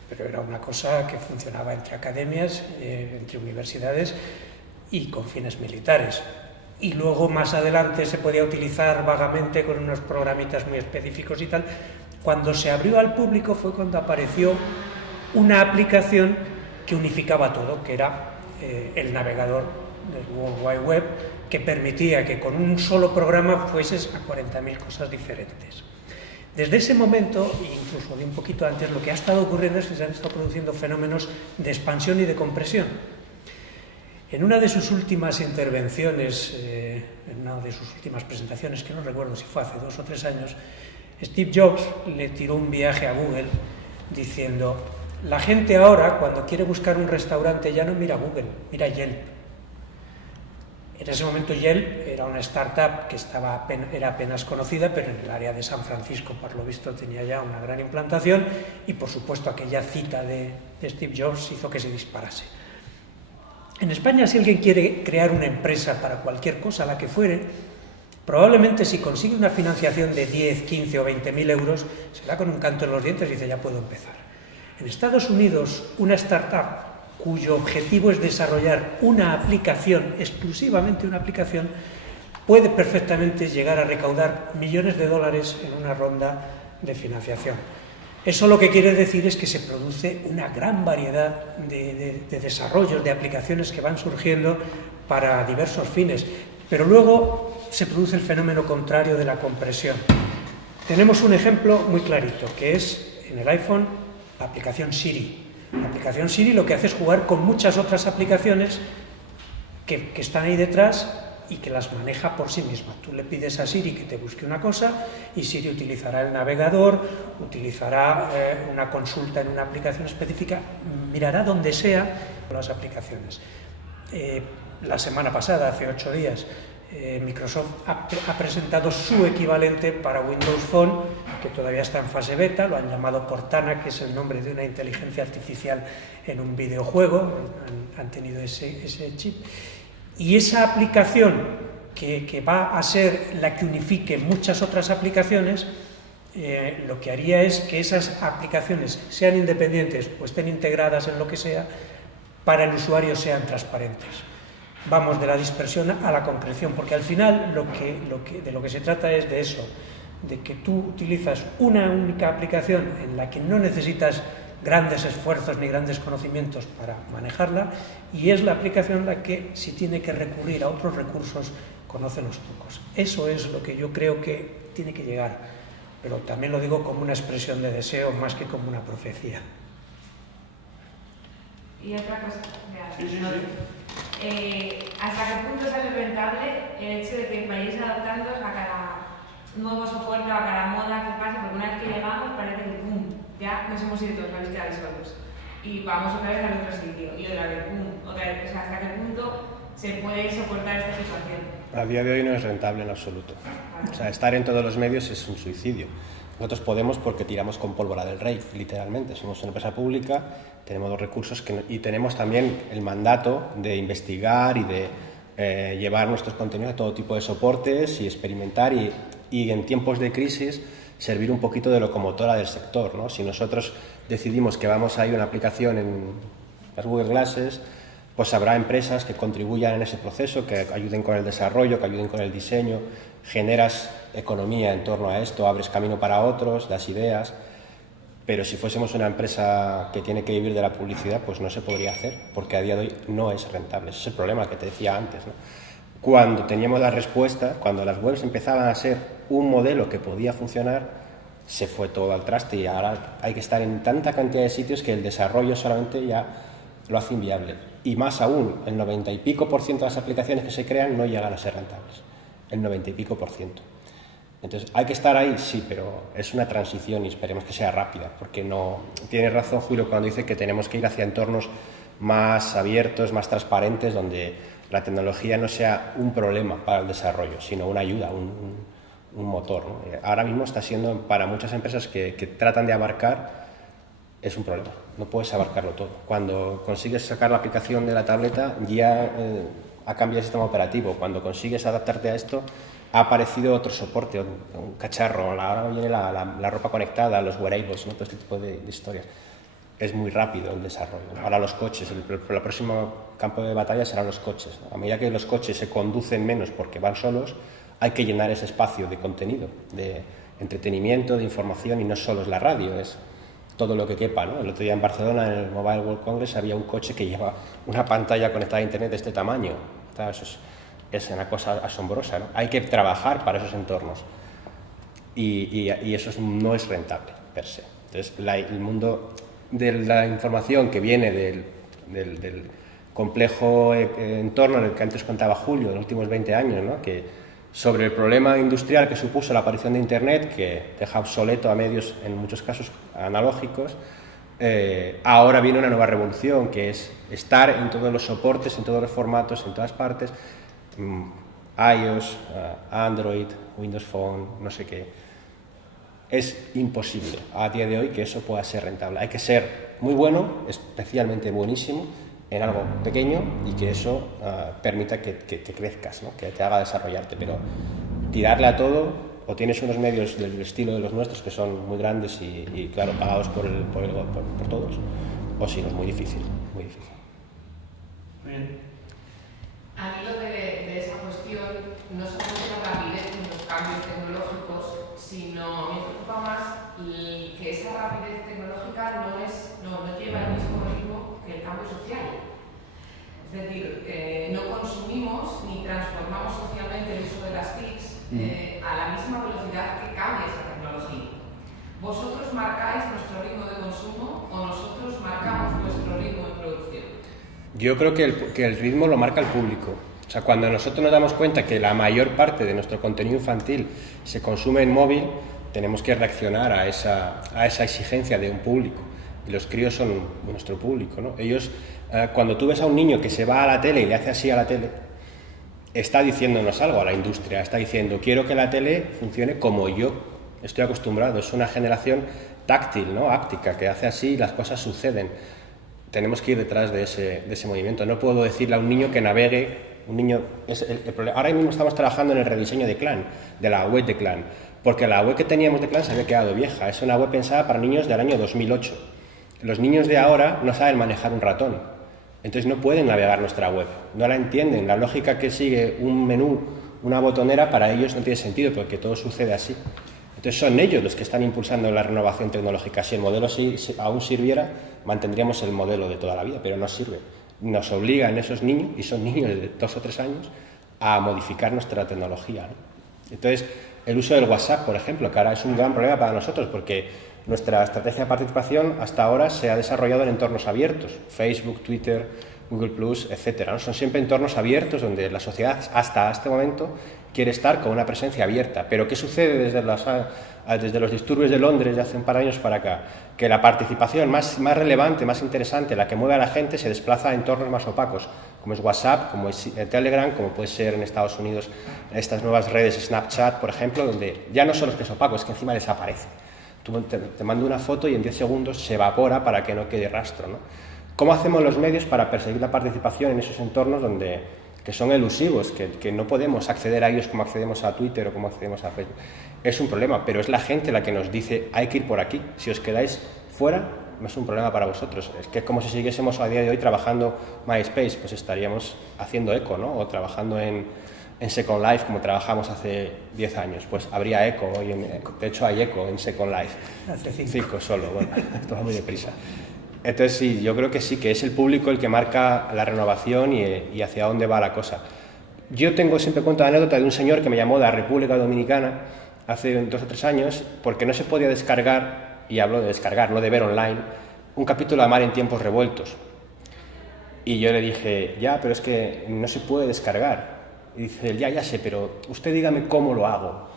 pero era una cosa que funcionaba entre academias, entre universidades y con fines militares. Y luego más adelante se podía utilizar vagamente con unos programitas muy específicos y tal. Cuando se abrió al público fue cuando apareció una aplicación que unificaba todo, que era el navegador del World Wide Web, que permitía que con un solo programa fueses a 40.000 cosas diferentes. Desde ese momento, incluso de un poquito antes, lo que ha estado ocurriendo es que se han estado produciendo fenómenos de expansión y de compresión. En una de sus últimas intervenciones, en una de sus últimas presentaciones, que no recuerdo si fue hace 2 o 3 años, Steve Jobs le tiró un viaje a Google diciendo: la gente ahora, cuando quiere buscar un restaurante, ya no mira Google, mira Yelp. En ese momento Yelp era una startup que era apenas conocida, pero en el área de San Francisco, por lo visto, tenía ya una gran implantación, y por supuesto aquella cita de Steve Jobs hizo que se disparase. En España, si alguien quiere crear una empresa para cualquier cosa, la que fuere, probablemente si consigue una financiación de 10, 15 o 20.000 euros, se da con un canto en los dientes y dice: ya puedo empezar. En Estados Unidos, una startup cuyo objetivo es desarrollar una aplicación, exclusivamente una aplicación, puede perfectamente llegar a recaudar millones de dólares en una ronda de financiación. Eso lo que quiere decir es que se produce una gran variedad de desarrollos, de aplicaciones que van surgiendo para diversos fines, pero luego se produce el fenómeno contrario de la compresión. Tenemos un ejemplo muy clarito, que es en el iPhone la aplicación Siri. La aplicación Siri lo que hace es jugar con muchas otras aplicaciones que están ahí detrás y que las maneja por sí misma. Tú le pides a Siri que te busque una cosa y Siri utilizará el navegador, utilizará una consulta en una aplicación específica, mirará donde sea las aplicaciones. La semana pasada, hace 8 días, Microsoft ha presentado su equivalente para Windows Phone, que todavía está en fase beta, lo han llamado Cortana, que es el nombre de una inteligencia artificial en un videojuego, han tenido ese chip. Y esa aplicación, que va a ser la que unifique muchas otras aplicaciones, lo que haría es que esas aplicaciones sean independientes o estén integradas en lo que sea, para el usuario sean transparentes. Vamos de la dispersión a la concreción, porque al final de lo que se trata es de eso, de que tú utilizas una única aplicación en la que no necesitas grandes esfuerzos ni grandes conocimientos para manejarla, y es la aplicación la que, si tiene que recurrir a otros recursos, conoce los trucos. Eso es lo que yo creo que tiene que llegar, pero también lo digo como una expresión de deseo más que como una profecía. Y otra cosa, ¿hasta qué punto sale rentable el hecho de que vayáis adaptando a cada nuevo soporte, a cada moda que pasa? Porque una vez que llegamos parece que ¡pum! Ya nos hemos ido todos, habéis quedado solos. Y vamos otra vez al otro sitio, y otra vez ¡pum! Otra vez. O sea, ¿hasta qué punto se puede soportar esta situación? A día de hoy no es rentable en absoluto. O sea, estar en todos los medios es un suicidio. Nosotros podemos porque tiramos con pólvora del rey, literalmente. Somos una empresa pública, tenemos los recursos y tenemos también el mandato de investigar y de llevar nuestros contenidos a todo tipo de soportes y experimentar y en tiempos de crisis servir un poquito de locomotora del sector, ¿no? Si nosotros decidimos que vamos a ir a una aplicación en las Google Glasses, pues habrá empresas que contribuyan en ese proceso, que ayuden con el desarrollo, que ayuden con el diseño, generas economía en torno a esto, abres camino para otros, das ideas, pero si fuésemos una empresa que tiene que vivir de la publicidad, pues no se podría hacer, porque a día de hoy no es rentable. Ese es el problema que te decía antes, ¿no? Cuando teníamos la respuesta, cuando las webs empezaban a ser un modelo que podía funcionar, se fue todo al traste y ahora hay que estar en tanta cantidad de sitios que el desarrollo solamente ya lo hace inviable. Y más aún, el 90 y pico % de las aplicaciones que se crean no llegan a ser rentables. El 90 y pico %. Entonces, ¿hay que estar ahí? Sí, pero es una transición y esperemos que sea rápida, porque no... Tiene razón Julio cuando dice que tenemos que ir hacia entornos más abiertos, más transparentes, donde la tecnología no sea un problema para el desarrollo, sino una ayuda, un motor, ¿no? Ahora mismo está siendo, para muchas empresas que tratan de abarcar, es un problema, no puedes abarcarlo todo. Cuando consigues sacar la aplicación de la tableta, ya ha cambiado el sistema operativo. Cuando consigues adaptarte a esto, ha aparecido otro soporte, un cacharro, ahora viene la ropa conectada, los wearables, ¿no? Todo este tipo de historias. Es muy rápido el desarrollo. Ahora los coches, el próximo campo de batalla serán los coches, ¿no? A medida que los coches se conducen menos porque van solos, hay que llenar ese espacio de contenido, de entretenimiento, de información, y no solo es la radio, es todo lo que quepa, ¿no? El otro día en Barcelona, en el Mobile World Congress, había un coche que lleva una pantalla conectada a internet de este tamaño. Eso es una cosa asombrosa, ¿no? Hay que trabajar para esos entornos y eso no es rentable per se. Entonces, el mundo de la información que viene del complejo entorno en el que antes contaba Julio, en los últimos 20 años, ¿no? Que sobre el problema industrial que supuso la aparición de Internet, que deja obsoleto a medios, en muchos casos, analógicos, ahora viene una nueva revolución, que es estar en todos los soportes, en todos los formatos, en todas partes, iOS, Android, Windows Phone, no sé qué. Es imposible a día de hoy que eso pueda ser rentable. Hay que ser muy bueno, especialmente buenísimo, en algo pequeño, y que eso permita que crezcas, ¿no? Que te haga desarrollarte, pero tirarle a todo, o tienes unos medios del estilo de los nuestros que son muy grandes y claro, pagados por todos, o si no, es muy difícil, muy difícil. Muy bien. Al hilo de esa cuestión, no solamente la rapidez en los cambios tecnológicos, sino me preocupa más que esa rapidez tecnológica no lleva el mismo ritmo que el cambio social. Es decir, no consumimos ni transformamos socialmente el uso de las TICs a la misma velocidad que cambia esa tecnología. ¿Vosotros marcáis nuestro ritmo de consumo o nosotros marcamos nuestro ritmo de producción? Yo creo que el ritmo lo marca el público. O sea, cuando nosotros nos damos cuenta que la mayor parte de nuestro contenido infantil se consume en móvil, tenemos que reaccionar a esa exigencia de un público. Y los críos son nuestro público, ¿no? Ellos, cuando tú ves a un niño que se va a la tele y le hace así a la tele, está diciéndonos algo a la industria, está diciendo, quiero que la tele funcione como yo estoy acostumbrado. Es una generación táctil, ¿no? Áptica, que hace así y las cosas suceden. Tenemos que ir detrás de ese movimiento. No puedo decirle a un niño que navegue. Ahora mismo estamos trabajando en el rediseño de Clan, de la web de Clan, porque la web que teníamos de Clan se había quedado vieja. Es una web pensada para niños del año 2008. Los niños de ahora no saben manejar un ratón, entonces no pueden navegar nuestra web, no la entienden. La lógica que sigue un menú, una botonera, para ellos no tiene sentido, porque todo sucede así. Entonces son ellos los que están impulsando la renovación tecnológica. Si el modelo aún sirviera, mantendríamos el modelo de toda la vida, pero no sirve. Nos obligan esos niños, y son niños de 2 o 3 años, a modificar nuestra tecnología, ¿no? Entonces, el uso del WhatsApp, por ejemplo, que ahora es un gran problema para nosotros, porque nuestra estrategia de participación hasta ahora se ha desarrollado en entornos abiertos, Facebook, Twitter, Google+, etcétera, ¿no? Son siempre entornos abiertos donde la sociedad hasta este momento quiere estar con una presencia abierta. Pero ¿qué sucede desde los disturbios de Londres de hace un par de años para acá? Que la participación más relevante, más interesante, la que mueve a la gente, se desplaza a entornos más opacos, como es WhatsApp, como es Telegram, como puede ser en Estados Unidos estas nuevas redes Snapchat, por ejemplo, donde ya no solo es que es opaco, es que encima desaparece. Tú te mando una foto y en 10 segundos se evapora para que no quede rastro, ¿no? ¿Cómo hacemos los medios para perseguir la participación en esos entornos que son elusivos, que no podemos acceder a ellos como accedemos a Twitter o como accedemos a Facebook? Es un problema, pero es la gente la que nos dice, hay que ir por aquí. Si os quedáis fuera, no es un problema para vosotros. Es que es como si siguiésemos a día de hoy trabajando MySpace, pues estaríamos haciendo eco, ¿no? O trabajando en Second Life, como trabajamos hace 10 años, pues habría eco hoy. De hecho, hay eco en Second Life. Hace 5 solo, bueno, esto va muy deprisa. Entonces, sí, yo creo que sí, que es el público el que marca la renovación y hacia dónde va la cosa. Yo siempre cuento la anécdota de un señor que me llamó de la República Dominicana hace 2 o 3 años porque no se podía descargar, y hablo de descargar, no de ver online, un capítulo de Mar en tiempos revueltos. Y yo le dije, ya, pero es que no se puede descargar. Y dice, ya sé, pero usted dígame cómo lo hago.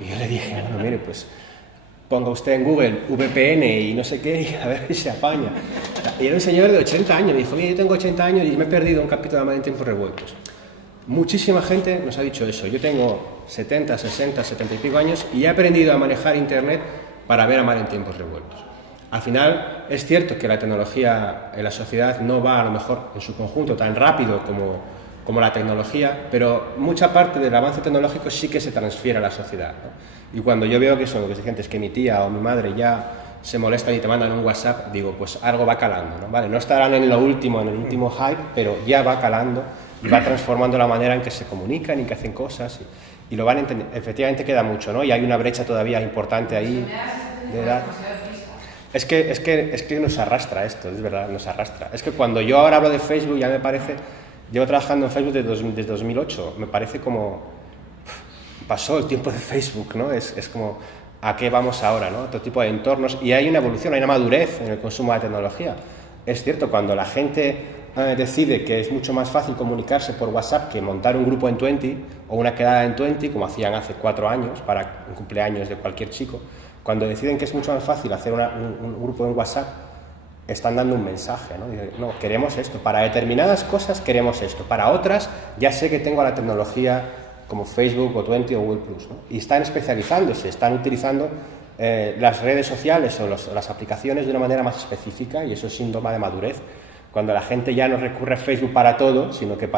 Y yo le dije, bueno, mire, pues ponga usted en Google VPN y no sé qué, y a ver si se apaña. Y era un señor de 80 años, me dijo, mire, yo tengo 80 años y me he perdido un capítulo de Mar en tiempos revueltos. Muchísima gente nos ha dicho eso. Yo tengo 70, 60, 70 y pico años y he aprendido a manejar Internet para ver a Mar en tiempos revueltos. Al final, es cierto que la tecnología en la sociedad no va a lo mejor en su conjunto tan rápido como la tecnología, pero mucha parte del avance tecnológico sí que se transfiere a la sociedad, ¿no? Y cuando yo veo que son los gente, es que mi tía o mi madre ya se molestan y te mandan un WhatsApp, digo, pues algo va calando, ¿no? Vale, no estarán en el último hype, pero ya va calando y va transformando la manera en que se comunican y que hacen cosas y lo van a entender. Efectivamente queda mucho, ¿no? Y hay una brecha todavía importante ahí de edad. Es que nos arrastra esto, es verdad, nos arrastra. Es que cuando yo ahora hablo de Facebook ya me parece... Llevo trabajando en Facebook desde 2008, me parece como... Pasó el tiempo de Facebook, ¿no? Es como, ¿a qué vamos ahora, no? Otro tipo de entornos. Y hay una evolución, hay una madurez en el consumo de tecnología. Es cierto, cuando la gente decide que es mucho más fácil comunicarse por WhatsApp que montar un grupo en Twenty o una quedada en Twenty, como hacían hace 4 años para un cumpleaños de cualquier chico, cuando deciden que es mucho más fácil hacer un grupo en WhatsApp, están dando un mensaje, ¿no? Dicen, no, queremos esto, para determinadas cosas queremos esto, para otras ya sé que tengo la tecnología como Facebook o Twenty o Google+, ¿no? Y están especializándose, están utilizando las redes sociales o las aplicaciones de una manera más específica, y eso es síntoma de madurez. Cuando la gente ya no recurre a Facebook para todo, sino que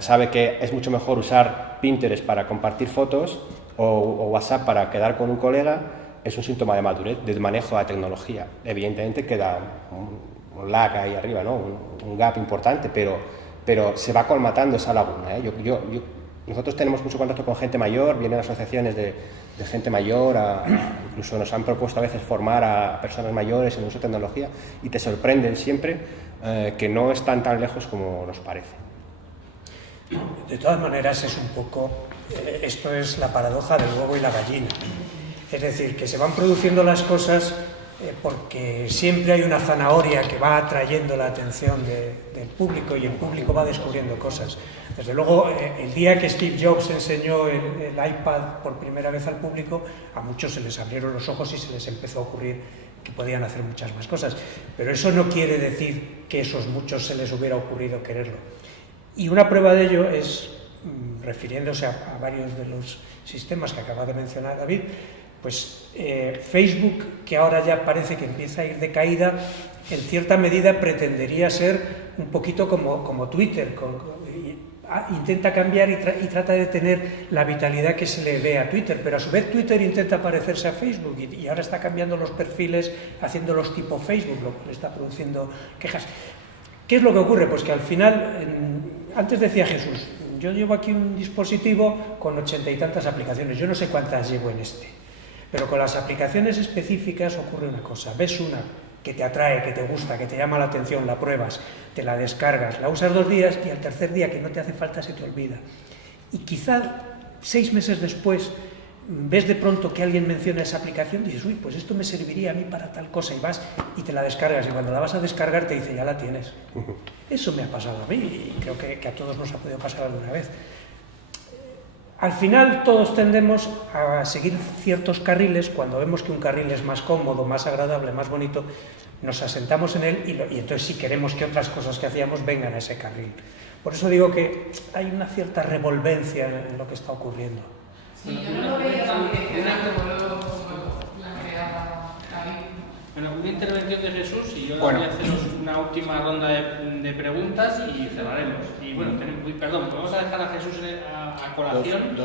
sabe que es mucho mejor usar Pinterest para compartir fotos o WhatsApp para quedar con un colega, es un síntoma de madurez, de manejo de la tecnología. Evidentemente queda un lag ahí arriba, ¿no? Un gap importante, pero pero se va colmatando esa laguna, ¿eh? Nosotros tenemos mucho contacto con gente mayor, vienen asociaciones de gente mayor, incluso nos han propuesto a veces formar a personas mayores en uso de tecnología y te sorprenden siempre que no están tan lejos como nos parece. De todas maneras es un poco, esto es la paradoja del huevo y la gallina, es decir, que se van produciendo las cosas porque siempre hay una zanahoria que va atrayendo la atención del público y el público va descubriendo cosas. Desde luego, el día que Steve Jobs enseñó el iPad por primera vez al público, a muchos se les abrieron los ojos y se les empezó a ocurrir que podían hacer muchas más cosas. Pero eso no quiere decir que a esos muchos se les hubiera ocurrido quererlo. Y una prueba de ello es, refiriéndose a varios de los sistemas que acaba de mencionar David, pues Facebook, que ahora ya parece que empieza a ir de caída, en cierta medida pretendería ser un poquito como Twitter, intenta cambiar y trata de tener la vitalidad que se le ve a Twitter, pero a su vez Twitter intenta parecerse a Facebook y ahora está cambiando los perfiles, haciéndolos tipo Facebook, lo cual está produciendo quejas. ¿Qué es lo que ocurre? Pues que al final, antes decía Jesús, yo llevo aquí un dispositivo con 80 y tantas aplicaciones, yo no sé cuántas llevo en este. Pero con las aplicaciones específicas ocurre una cosa, ves una que te atrae, que te gusta, que te llama la atención, la pruebas, te la descargas, la usas 2 días y al tercer día que no te hace falta se te olvida. Y quizá 6 meses después ves de pronto que alguien menciona esa aplicación y dices, uy, pues esto me serviría a mí para tal cosa y vas y te la descargas y cuando la vas a descargar te dice, ya la tienes. Eso me ha pasado a mí y creo que a todos nos ha podido pasar alguna vez. Al final todos tendemos a seguir ciertos carriles, cuando vemos que un carril es más cómodo, más agradable, más bonito, nos asentamos en él y entonces sí queremos que otras cosas que hacíamos vengan a ese carril. Por eso digo que hay una cierta revolvencia en lo que está ocurriendo. Sí, yo no lo veía tan direccional como lo planteaba David. Bueno, una intervención de Jesús y yo Bueno. voy a haceros una última ronda de preguntas y cerraremos. Y bueno, perdón, vamos a dejar a Jesús a colación.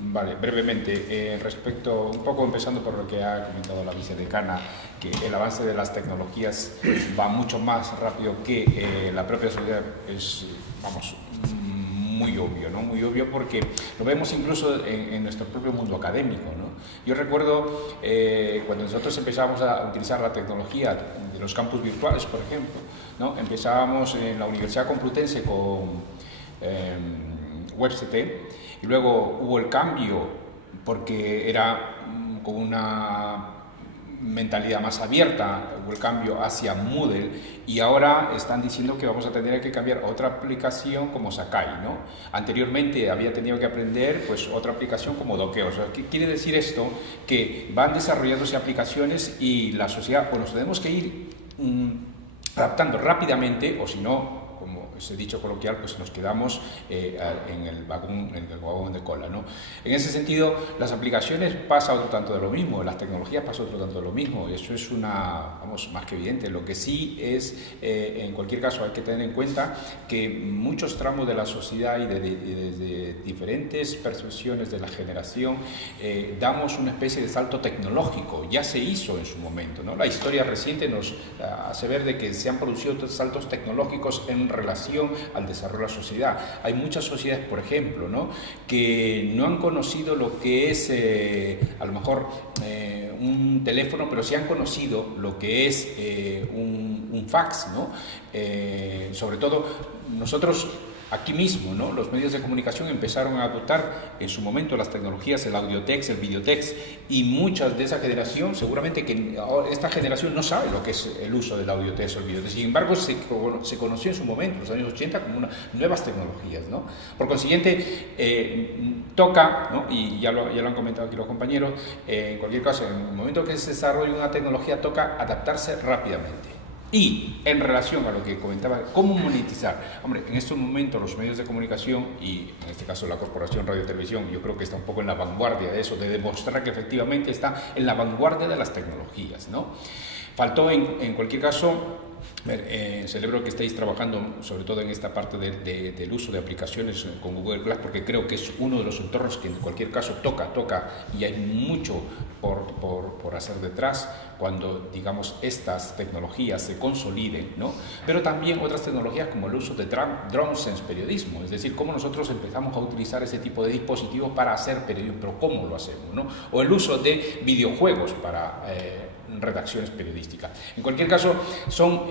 Vale, brevemente, respecto, un poco empezando por lo que ha comentado la vicedecana, que el avance de las tecnologías va mucho más rápido que la propia sociedad, es, vamos, muy obvio, ¿no? Muy obvio porque lo vemos incluso en nuestro propio mundo académico, ¿no? Yo recuerdo cuando nosotros empezábamos a utilizar la tecnología de los campus virtuales, por ejemplo, ¿no? Empezábamos en la Universidad Complutense con WebCT y luego hubo el cambio porque era con una mentalidad más abierta, hubo el cambio hacia Moodle y ahora están diciendo que vamos a tener que cambiar a otra aplicación como Sakai, ¿no? Anteriormente había tenido que aprender pues otra aplicación como Docker. O sea, ¿qué quiere decir esto? Que van desarrollándose aplicaciones y la sociedad, pues nos tenemos que ir adaptando rápidamente o si no, como ese dicho coloquial, pues nos quedamos en el vagón de cola, ¿no? En ese sentido, las aplicaciones pasa otro tanto de lo mismo, las tecnologías pasa otro tanto de lo mismo, eso es vamos, más que evidente. Lo que sí es, en cualquier caso, hay que tener en cuenta que muchos tramos de la sociedad y desde diferentes percepciones de la generación damos una especie de salto tecnológico, ya se hizo en su momento, ¿no? La historia reciente nos hace ver de que se han producido saltos tecnológicos en relación al desarrollo de la sociedad. Hay muchas sociedades, por ejemplo, ¿no? que no han conocido lo que es a lo mejor un teléfono, pero sí han conocido lo que es un fax, ¿no? Sobre todo nosotros aquí mismo, ¿no? Los medios de comunicación empezaron a adoptar en su momento las tecnologías, el audiotext, el videotext, y muchas de esa generación, seguramente que esta generación no sabe lo que es el uso del audiotext o el videotext. Sin embargo, se conoció en su momento, en los años 80, como nuevas tecnologías, ¿no? Por consiguiente, toca, ¿no? Y ya lo han comentado aquí los compañeros, en cualquier caso, en el momento que se desarrolla una tecnología, toca adaptarse rápidamente. Y en relación a lo que comentaba, ¿cómo monetizar? Hombre, en estos momentos los medios de comunicación y en este caso la Corporación Radio y Televisión, yo creo que está un poco en la vanguardia de eso, de demostrar que efectivamente está en la vanguardia de las tecnologías, ¿no? Faltó en cualquier caso Celebro que estéis trabajando sobre todo en esta parte del uso de aplicaciones con Google Glass, porque creo que es uno de los entornos que en cualquier caso toca y hay mucho por hacer detrás cuando, digamos, estas tecnologías se consoliden, ¿no? Pero también otras tecnologías como el uso de drones en periodismo, es decir, cómo nosotros empezamos a utilizar ese tipo de dispositivos para hacer periodismo, pero cómo lo hacemos, ¿no? O el uso de videojuegos para redacciones periodísticas. En cualquier caso, son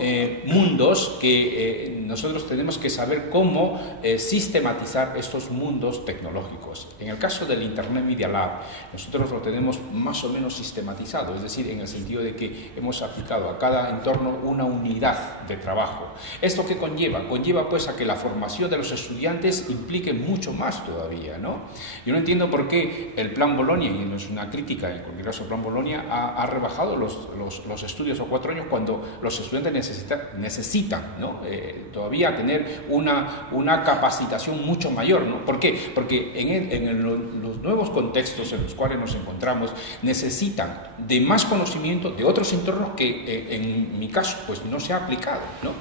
mundos que nosotros tenemos que saber cómo sistematizar estos mundos tecnológicos. En el caso del Internet Media Lab, nosotros lo tenemos más o menos sistematizado, es decir, en el sentido de que hemos aplicado a cada entorno una unidad de trabajo. ¿Esto qué conlleva? Conlleva pues a que la formación de los estudiantes implique mucho más todavía, ¿no? Yo no entiendo por qué el Plan Bolonia, y no es una crítica, en cualquier caso el Plan Bolonia ha rebajado los estudios a 4 años cuando los estudiantes necesitan, ¿no? Todavía tener una capacitación mucho mayor, ¿no? ¿Por qué? Porque en los nuevos contextos en los cuales nos encontramos necesitan de más conocimiento de otros entornos que en mi caso pues no se ha aplicado, ¿no?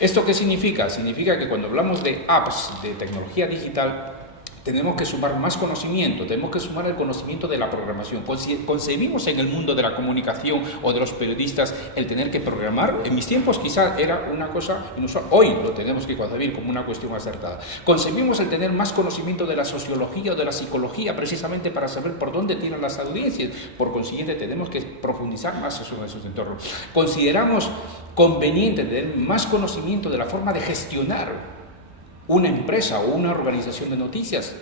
¿Esto qué significa? Significa que cuando hablamos de apps, de tecnología digital, tenemos que sumar más conocimiento, tenemos que sumar el conocimiento de la programación. Concebimos en el mundo de la comunicación o de los periodistas el tener que programar. En mis tiempos quizás era una cosa inusual, hoy lo tenemos que concebir como una cuestión acertada. Concebimos el tener más conocimiento de la sociología o de la psicología precisamente para saber por dónde tiran las audiencias. Por consiguiente, tenemos que profundizar más sobre esos entornos. Consideramos conveniente tener más conocimiento de la forma de gestionar una empresa o una organización de noticias.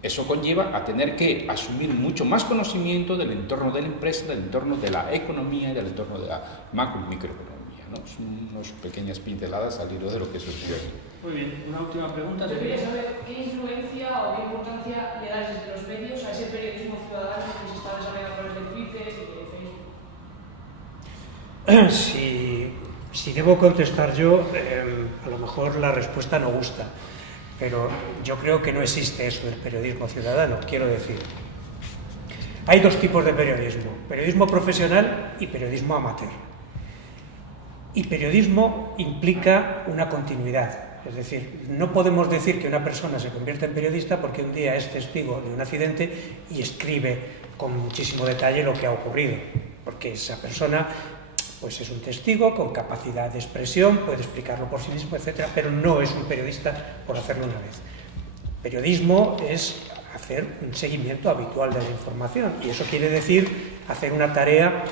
Eso conlleva a tener que asumir mucho más conocimiento del entorno de la empresa, del entorno de la economía y del entorno de la macro y microeconomía, ¿no? Son unas pequeñas pinceladas al hilo de lo que sucedió. Muy bien, una última pregunta. Yo quería saber qué influencia o qué importancia le das desde los medios a ese periodismo ciudadano que se está desarrollando a través de Twitter y de Facebook. Si debo contestar yo, a lo mejor la respuesta no gusta, pero yo creo que no existe eso del periodismo ciudadano. Quiero decir, hay dos tipos de periodismo: periodismo profesional y periodismo amateur. Y periodismo implica una continuidad, es decir, no podemos decir que una persona se convierte en periodista porque un día es testigo de un accidente y escribe con muchísimo detalle lo que ha ocurrido, porque esa persona pues es un testigo con capacidad de expresión, puede explicarlo por sí mismo, etc., pero no es un periodista por hacerlo una vez. Periodismo es hacer un seguimiento habitual de la información, y eso quiere decir hacer una tarea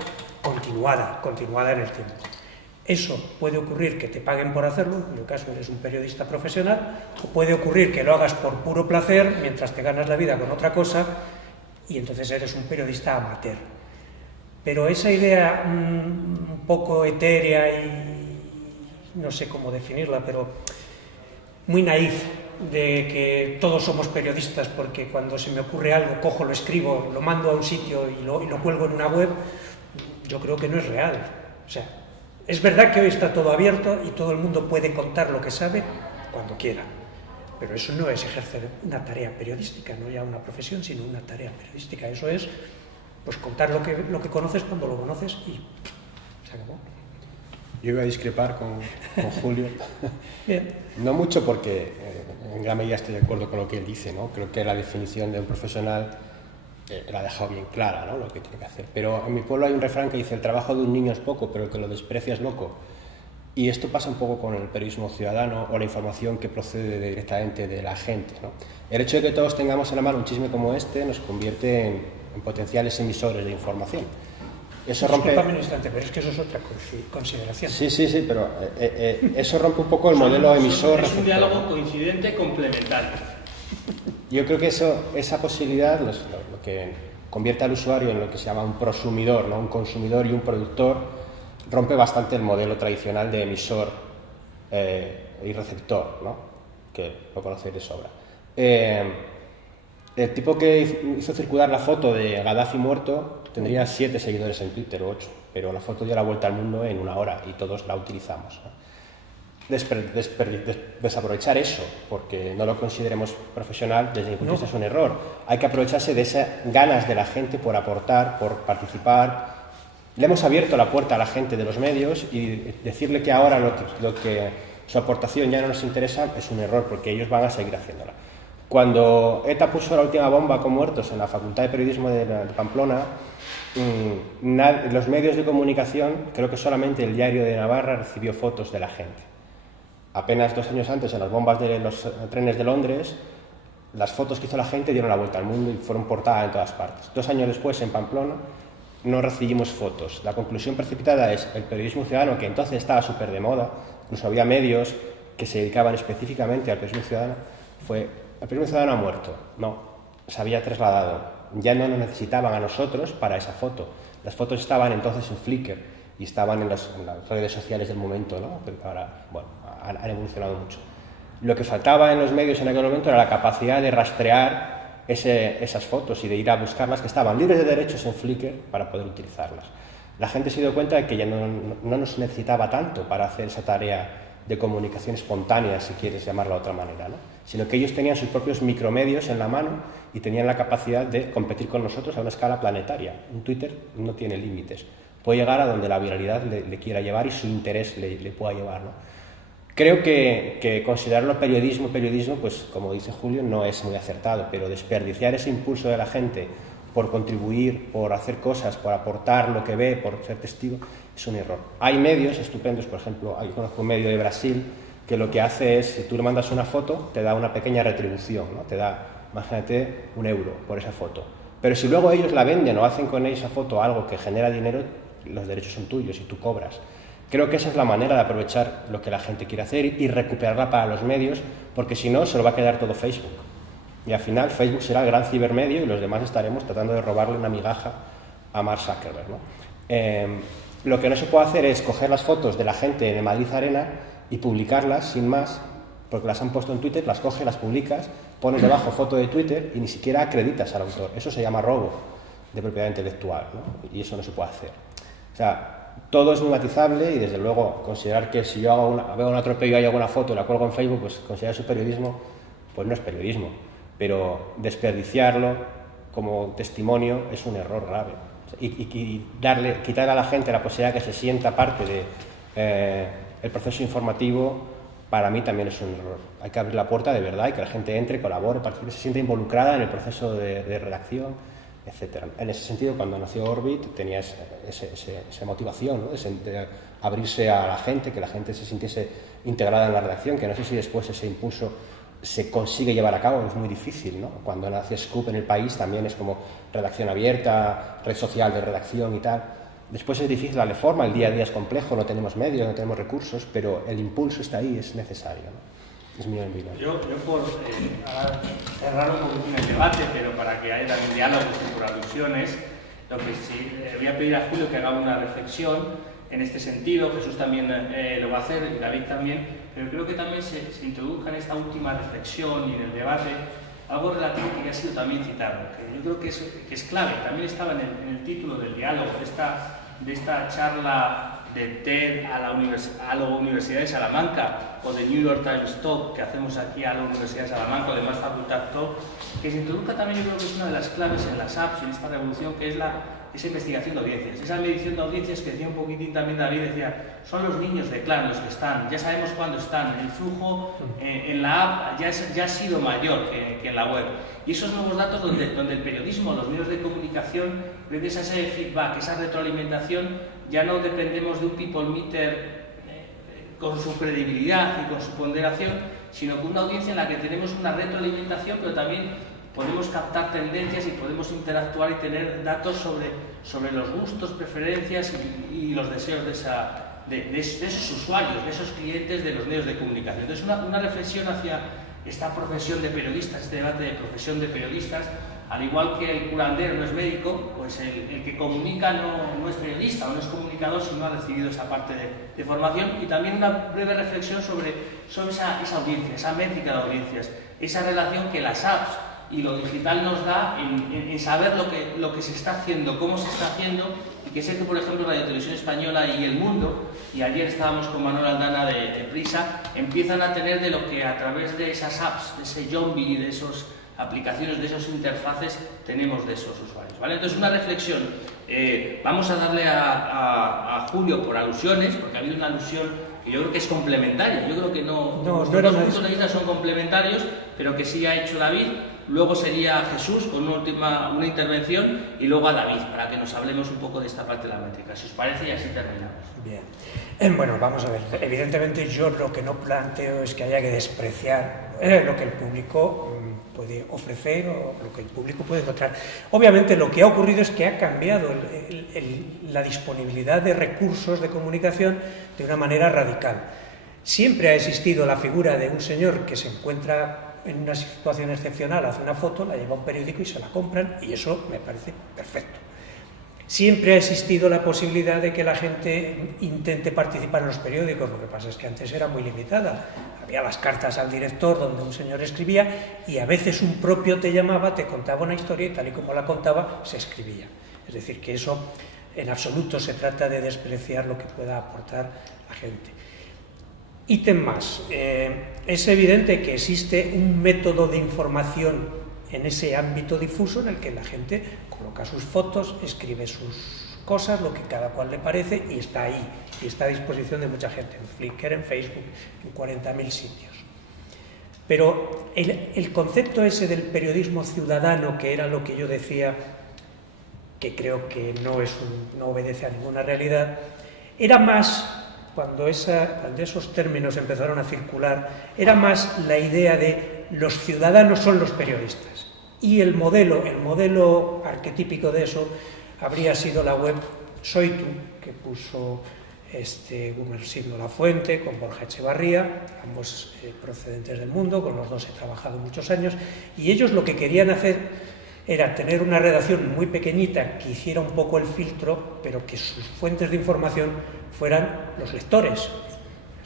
continuada en el tiempo. Eso puede ocurrir que te paguen por hacerlo, en el caso eres un periodista profesional, o puede ocurrir que lo hagas por puro placer mientras te ganas la vida con otra cosa, y entonces eres un periodista amateur. Pero esa idea un poco etérea y no sé cómo definirla, pero muy naif, de que todos somos periodistas porque cuando se me ocurre algo, cojo, lo escribo, lo mando a un sitio y lo cuelgo en una web, yo creo que no es real. O sea, es verdad que hoy está todo abierto y todo el mundo puede contar lo que sabe cuando quiera, pero eso no es ejercer una tarea periodística, no ya una profesión, sino una tarea periodística. Eso es pues contar lo que conoces cuando lo conoces y se acabó. Yo iba a discrepar con Julio. Bien. No mucho porque en gran medida estoy de acuerdo con lo que él dice, ¿no? Creo que la definición de un profesional la ha dejado bien clara, ¿no? Lo que tiene que hacer. Pero en mi pueblo hay un refrán que dice: el trabajo de un niño es poco, pero el que lo desprecia es loco. Y esto pasa un poco con el periodismo ciudadano o la información que procede directamente de la gente, ¿no? El hecho de que todos tengamos en la mano un chisme como este nos convierte en potenciales emisores de información. Eso rompe... Discúlpame un instante, pero es que eso es otra consideración. Sí, pero eso rompe un poco el modelo emisor. Es un diálogo coincidente complementario. Yo creo que esa posibilidad, lo que convierte al usuario en lo que se llama un prosumidor, ¿no? Un consumidor y un productor, rompe bastante el modelo tradicional de emisor y receptor, ¿no? Que lo conocéis de sobra. El tipo que hizo circular la foto de Gaddafi muerto tendría 7 seguidores en Twitter o 8, pero la foto dio la vuelta al mundo en 1 hora y todos la utilizamos, ¿no? Desaprovechar eso porque no lo consideremos profesional, desde mi punto de vista es un error. Hay que aprovecharse de esas ganas de la gente por aportar, por participar Le hemos abierto la puerta a la gente de los medios y decirle que ahora lo que su aportación ya no nos interesa es un error, porque ellos van a seguir haciéndola. Cuando ETA puso la última bomba con muertos en la Facultad de Periodismo de Pamplona, los medios de comunicación, creo que solamente el Diario de Navarra recibió fotos de la gente. Apenas 2 años antes, en las bombas de los trenes de Londres, las fotos que hizo la gente dieron la vuelta al mundo y fueron portada en todas partes. 2 años después, en Pamplona, no recibimos fotos. La conclusión precipitada es el periodismo ciudadano, que entonces estaba súper de moda, incluso había medios que se dedicaban específicamente al periodismo ciudadano, el periodismo ciudadano ha muerto. No, se había trasladado. Ya no nos necesitaban a nosotros para esa foto. Las fotos estaban entonces en Flickr y estaban en las redes sociales del momento, ¿no? Pero ahora, bueno, han evolucionado mucho. Lo que faltaba en los medios en aquel momento era la capacidad de rastrear esas fotos y de ir a buscarlas, que estaban libres de derechos en Flickr, para poder utilizarlas. La gente se dio cuenta de que ya no nos necesitaba tanto para hacer esa tarea de comunicación espontánea, si quieres llamarlo de otra manera, ¿no? Sino que ellos tenían sus propios micromedios en la mano y tenían la capacidad de competir con nosotros a una escala planetaria. Un Twitter no tiene límites, puede llegar a donde la viralidad le quiera llevar y su interés le pueda llevar, ¿no? Creo que considerarlo periodismo, pues como dice Julio, no es muy acertado, pero desperdiciar ese impulso de la gente por contribuir, por hacer cosas, por aportar lo que ve, por ser testigo, es un error. Hay medios estupendos, por ejemplo, conozco un medio de Brasil que lo que hace es, si tú le mandas una foto, te da una pequeña retribución, ¿no? Te da, imagínate, €1 por esa foto. Pero si luego ellos la venden o hacen con esa foto algo que genera dinero, los derechos son tuyos y tú cobras. Creo que esa es la manera de aprovechar lo que la gente quiere hacer y recuperarla para los medios, porque si no, se lo va a quedar todo Facebook. Y al final Facebook será el gran cibermedio y los demás estaremos tratando de robarle una migaja a Mark Zuckerberg, ¿no? Lo que no se puede hacer es coger las fotos de la gente en el Madrid Arena y publicarlas sin más, porque las han puesto en Twitter, las coges, las publicas, pones debajo foto de Twitter y ni siquiera acreditas al autor. Eso se llama robo de propiedad intelectual, ¿no? Y eso no se puede hacer. O sea, todo es muy matizable y desde luego considerar que si yo veo un atropello y hago una foto y la cuelgo en Facebook, pues considerar su periodismo, pues no es periodismo. Pero desperdiciarlo como testimonio es un error grave. Y quitar a la gente la posibilidad de que se sienta parte del proceso informativo, para mí también es un error. Hay que abrir la puerta de verdad y que la gente entre, colabore, participe, se sienta involucrada en el proceso de redacción, etc. En ese sentido, cuando nació Orbit, tenía esa motivación, ¿no? de abrirse a la gente, que la gente se sintiese integrada en la redacción, que no sé si después ese impulso se consigue llevar a cabo, es muy difícil, ¿no? Cuando nace Scoop en el país también es como redacción abierta, red social de redacción y tal. Después es difícil darle forma, el día a día es complejo, no tenemos medios, no tenemos recursos, pero el impulso está ahí, es necesario, ¿no? Es mi opinión. Yo por cerrar un poquito el debate, pero para que haya también diálogos y por alusiones, lo que sí, voy a pedir a Julio que haga una reflexión en este sentido. Jesús también lo va a hacer y David también, pero creo que también se introduzca en esta última reflexión y en el debate algo relativo que ya ha sido también citado, que yo creo que es clave. También estaba en el título del diálogo de esta charla de TED a la Universidad de Salamanca o de New York Times Talk que hacemos aquí a la Universidad de Salamanca o de Más Facultad Talk, que se introduzca también, yo creo que es una de las claves en las apps, en esta revolución, que es esa investigación de audiencias, esa medición de audiencias que decía un poquitín también David, decía, son los niños de Clan los que están, ya sabemos cuándo están, el flujo en la app ya ha sido mayor que en la web. Y esos nuevos datos donde el periodismo, los medios de comunicación, gracias a ese feedback, esa retroalimentación, ya no dependemos de un people meter con su credibilidad y con su ponderación, sino con una audiencia en la que tenemos una retroalimentación, pero también podemos captar tendencias y podemos interactuar y tener datos sobre los gustos, preferencias y los deseos de esos usuarios, de esos clientes de los medios de comunicación. Entonces, una reflexión hacia esta profesión de periodistas, este debate de profesión de periodistas. Al igual que el curandero no es médico, pues el que comunica no es periodista o no es comunicador si no ha recibido esa parte de formación. Y también una breve reflexión sobre esa audiencia, esa métrica de audiencias, esa relación que las apps y lo digital nos da en saber lo que se está haciendo, cómo se está haciendo, y que sé que, por ejemplo, Radio Televisión Española y El Mundo, y ayer estábamos con Manuel Aldana de Prisa, empiezan a tener de lo que a través de esas apps, de ese zombie, de esas aplicaciones, de esas interfaces, tenemos de esos usuarios, ¿vale? Entonces, una reflexión Vamos a darle a Julio por alusiones, porque ha habido una alusión que yo creo que es complementaria. Yo creo que los dos puntos de vista son complementarios, pero que sí ha hecho David. Luego sería Jesús con una intervención y luego a David, para que nos hablemos un poco de esta parte de la métrica. Si os parece, y así terminamos. Bien. Bueno, vamos a ver. Evidentemente yo lo que no planteo es que haya que despreciar lo que el público puede ofrecer o lo que el público puede encontrar. Obviamente lo que ha ocurrido es que ha cambiado la disponibilidad de recursos de comunicación de una manera radical. Siempre ha existido la figura de un señor que se encuentra en una situación excepcional, hace una foto, la lleva a un periódico y se la compran, y eso me parece perfecto. Siempre ha existido la posibilidad de que la gente intente participar en los periódicos, lo que pasa es que antes era muy limitada. Había las cartas al director donde un señor escribía y a veces un propio te llamaba, te contaba una historia y tal y como la contaba, se escribía. Es decir, que eso en absoluto se trata de despreciar lo que pueda aportar la gente. Ítem más, es evidente que existe un método de información en ese ámbito difuso en el que la gente coloca sus fotos, escribe sus cosas, lo que cada cual le parece, y está ahí, y está a disposición de mucha gente, en Flickr, en Facebook, en 40.000 sitios. Pero el concepto ese del periodismo ciudadano, que era lo que yo decía, que creo que no obedece a ninguna realidad, era más... Cuando esos términos empezaron a circular, era más la idea de los ciudadanos son los periodistas. Y el modelo arquetípico de eso habría sido la web Soy Tú, que puso Gumersindo Lafuente con Borja Echevarría, ambos procedentes del Mundo, con los dos he trabajado muchos años, y ellos lo que querían hacer era tener una redacción muy pequeñita que hiciera un poco el filtro, pero que sus fuentes de información fueran los lectores.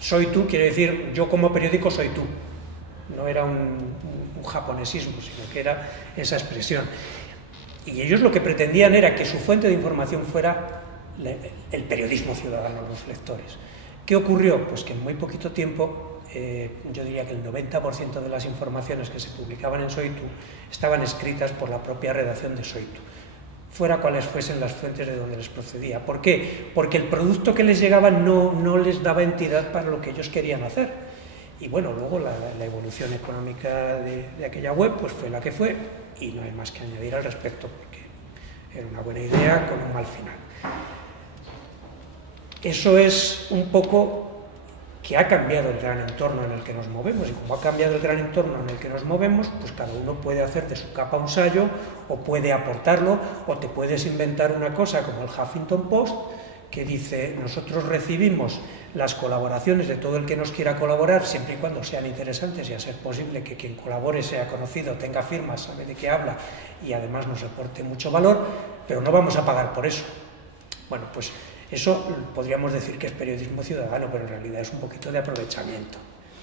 Soy tú quiere decir, yo como periódico soy tú. No era un japonesismo, sino que era esa expresión. Y ellos lo que pretendían era que su fuente de información fuera el periodismo ciudadano, los lectores. ¿Qué ocurrió? Pues que en muy poquito tiempo, yo diría que el 90% de las informaciones que se publicaban en Soy Tú estaban escritas por la propia redacción de Soy Tú, fuera cuales fuesen las fuentes de donde les procedía. ¿Por qué? Porque el producto que les llegaba no les daba entidad para lo que ellos querían hacer. Y bueno, luego la evolución económica de aquella web pues fue la que fue, y no hay más que añadir al respecto, porque era una buena idea con un mal final. Eso es un poco que ha cambiado el gran entorno en el que nos movemos, y como ha cambiado el gran entorno en el que nos movemos, pues cada uno puede hacer de su capa un sayo, o puede aportarlo, o te puedes inventar una cosa como el Huffington Post, que dice, nosotros recibimos las colaboraciones de todo el que nos quiera colaborar, siempre y cuando sean interesantes, y a ser posible que quien colabore sea conocido, tenga firmas, sabe de qué habla, y además nos aporte mucho valor, pero no vamos a pagar por eso. Bueno, pues eso podríamos decir que es periodismo ciudadano, pero en realidad es un poquito de aprovechamiento,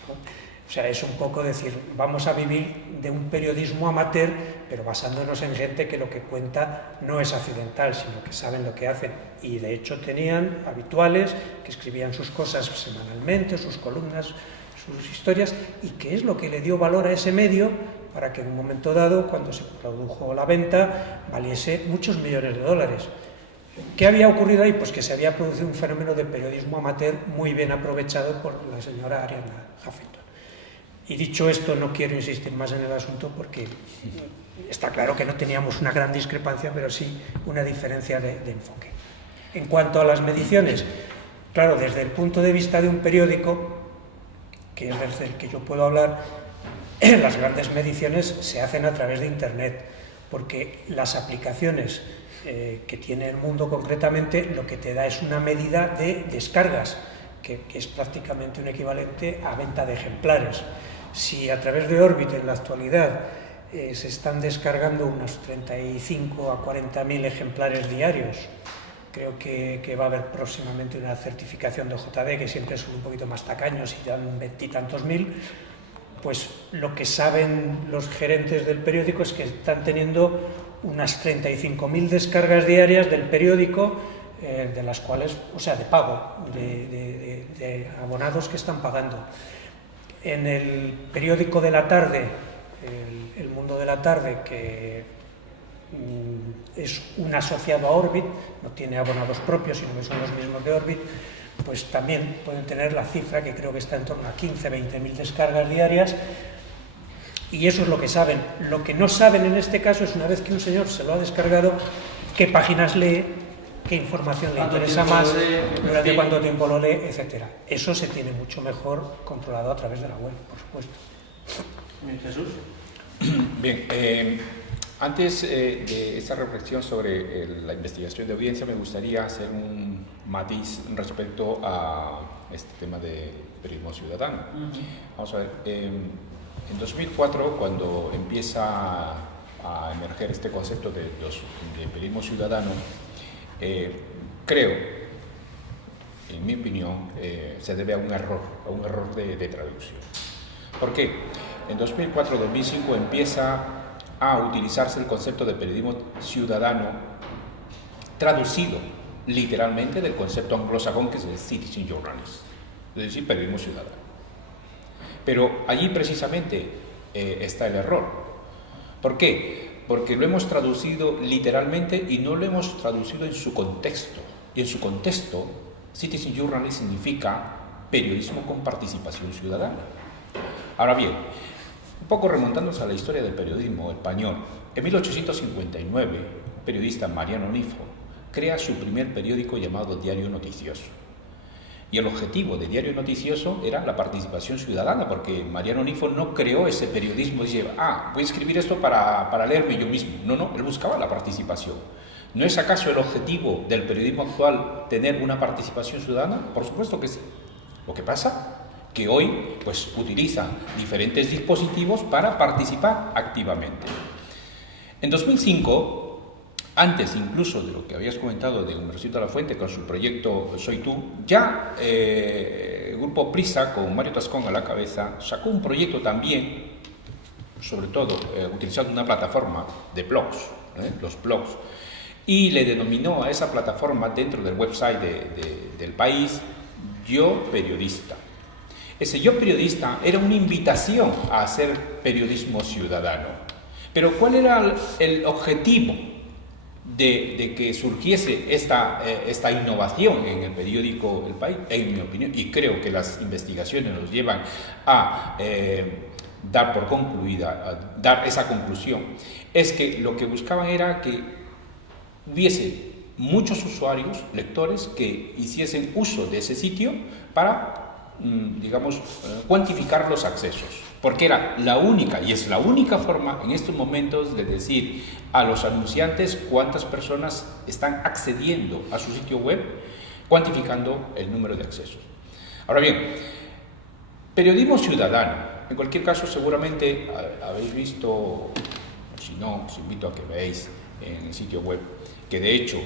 ¿no? O sea, es un poco decir, vamos a vivir de un periodismo amateur, pero basándonos en gente que lo que cuenta no es accidental, sino que saben lo que hacen. Y de hecho tenían habituales que escribían sus cosas semanalmente, sus columnas, sus historias, y que es lo que le dio valor a ese medio para que en un momento dado, cuando se produjo la venta, valiese muchos millones de dólares. ¿Qué había ocurrido ahí? Pues que se había producido un fenómeno de periodismo amateur muy bien aprovechado por la señora Arianna Huffington. Y dicho esto, no quiero insistir más en el asunto porque está claro que no teníamos una gran discrepancia, pero sí una diferencia de enfoque. En cuanto a las mediciones, claro, desde el punto de vista de un periódico, que es desde el que yo puedo hablar, las grandes mediciones se hacen a través de Internet, porque las aplicaciones que tiene el Mundo concretamente, lo que te da es una medida de descargas, que es prácticamente un equivalente a venta de ejemplares. Si a través de Orbit en la actualidad se están descargando unos 35 a 40.000 ejemplares diarios, creo que va a haber próximamente una certificación de JD, que siempre son un poquito más tacaños y dan 20 y tantos mil, pues lo que saben los gerentes del periódico es que están teniendo unas 35.000 descargas diarias del periódico, de las cuales, o sea, de pago, de abonados que están pagando. En el periódico de la tarde, el Mundo de la Tarde, que es un asociado a Orbit, no tiene abonados propios, sino que son los mismos de Orbit, pues también pueden tener la cifra que creo que está en torno a 15-20.000 descargas diarias, y eso es lo que saben. Lo que no saben en este caso es, una vez que un señor se lo ha descargado, qué páginas lee, qué información le interesa más, durante cuánto tiempo lo lee, etc. Eso se tiene mucho mejor controlado a través de la web, por supuesto. Jesús. Bien, antes de esta reflexión sobre la investigación de audiencia, me gustaría hacer un matiz respecto a este tema de periodismo ciudadano. Vamos a ver, en 2004, cuando empieza a emerger este concepto de periodismo ciudadano, creo, en mi opinión, se debe a un error de traducción. ¿Por qué? En 2004-2005 empieza a utilizarse el concepto de periodismo ciudadano traducido literalmente del concepto anglosajón que es el citizen journalism, es decir, periodismo ciudadano. Pero allí precisamente está el error. ¿Por qué? Porque lo hemos traducido literalmente y no lo hemos traducido en su contexto. Y en su contexto, citizen journalism significa periodismo con participación ciudadana. Ahora bien, un poco remontándose a la historia del periodismo español, en 1859, el periodista Mariano Nifo crea su primer periódico llamado Diario Noticioso. Y el objetivo de Diario Noticioso era la participación ciudadana, porque Mariano Nifo no creó ese periodismo, dice, voy a escribir esto para leerme yo mismo. No, él buscaba la participación. ¿No es acaso el objetivo del periodismo actual tener una participación ciudadana? Por supuesto que sí. Lo que pasa que hoy pues utiliza diferentes dispositivos para participar activamente. En 2005, antes incluso de lo que habías comentado de Universidad de la Fuente con su proyecto Soy Tú, ya el grupo Prisa, con Mario Tascón a la cabeza, sacó un proyecto también, sobre todo utilizando una plataforma de blogs, los blogs, y le denominó a esa plataforma dentro del website del país Yo Periodista. Ese Yo Periodista era una invitación a hacer periodismo ciudadano. Pero ¿cuál era el objetivo de que surgiese esta innovación en el periódico El País? En mi opinión, y creo que las investigaciones nos llevan a dar por concluida, a dar esa conclusión, es que lo que buscaban era que hubiese muchos usuarios, lectores, que hiciesen uso de ese sitio para, digamos, cuantificar los accesos, porque era la única, y es la única forma en estos momentos de decir a los anunciantes cuántas personas están accediendo a su sitio web, cuantificando el número de accesos. Ahora bien, periodismo ciudadano, en cualquier caso seguramente habéis visto, si no, os invito a que veáis en el sitio web, que de hecho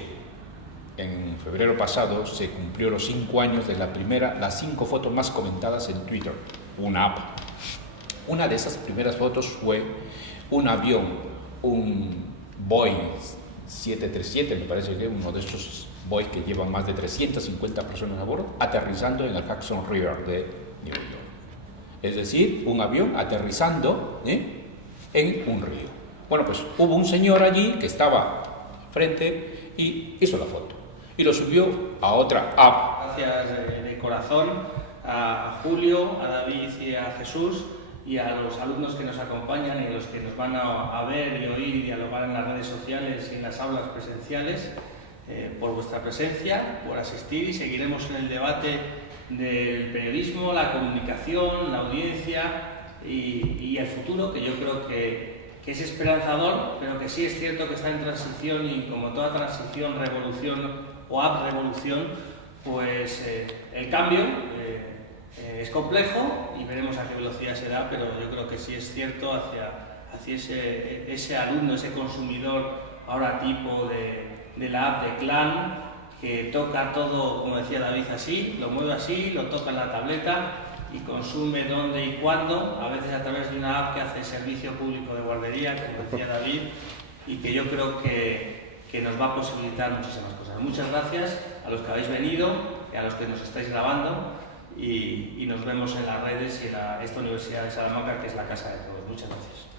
en febrero pasado se cumplió los 5 años de las 5 fotos más comentadas en Twitter, una app. Una de esas primeras fotos fue un avión, un Boeing 737, me parece que uno de estos Boeing que llevan más de 350 personas a bordo, aterrizando en el Hudson River de New York. Es decir, un avión aterrizando en un río. Bueno, pues hubo un señor allí que estaba frente y hizo la foto y lo subió a otra app. Gracias de corazón a Julio, a David y a Jesús y a los alumnos que nos acompañan y los que nos van a ver y oír y dialogar en las redes sociales y en las aulas presenciales, por vuestra presencia, por asistir, y seguiremos en el debate del periodismo, la comunicación, la audiencia y el futuro, que yo creo que es esperanzador, pero que sí es cierto que está en transición, y como toda transición, revolución o app-revolución, pues el cambio es complejo y veremos a qué velocidad se da, pero yo creo que sí es cierto hacia ese alumno, ese consumidor ahora tipo de la app de Clan, que toca todo, como decía David, así, lo mueve así, lo toca en la tableta y consume dónde y cuándo, a veces a través de una app que hace servicio público de guardería, como decía David, y que yo creo que nos va a posibilitar muchísimas cosas. Muchas gracias a los que habéis venido, a los que nos estáis grabando, y nos vemos en las redes y en esta Universidad de Salamanca, que es la casa de todos. Muchas gracias.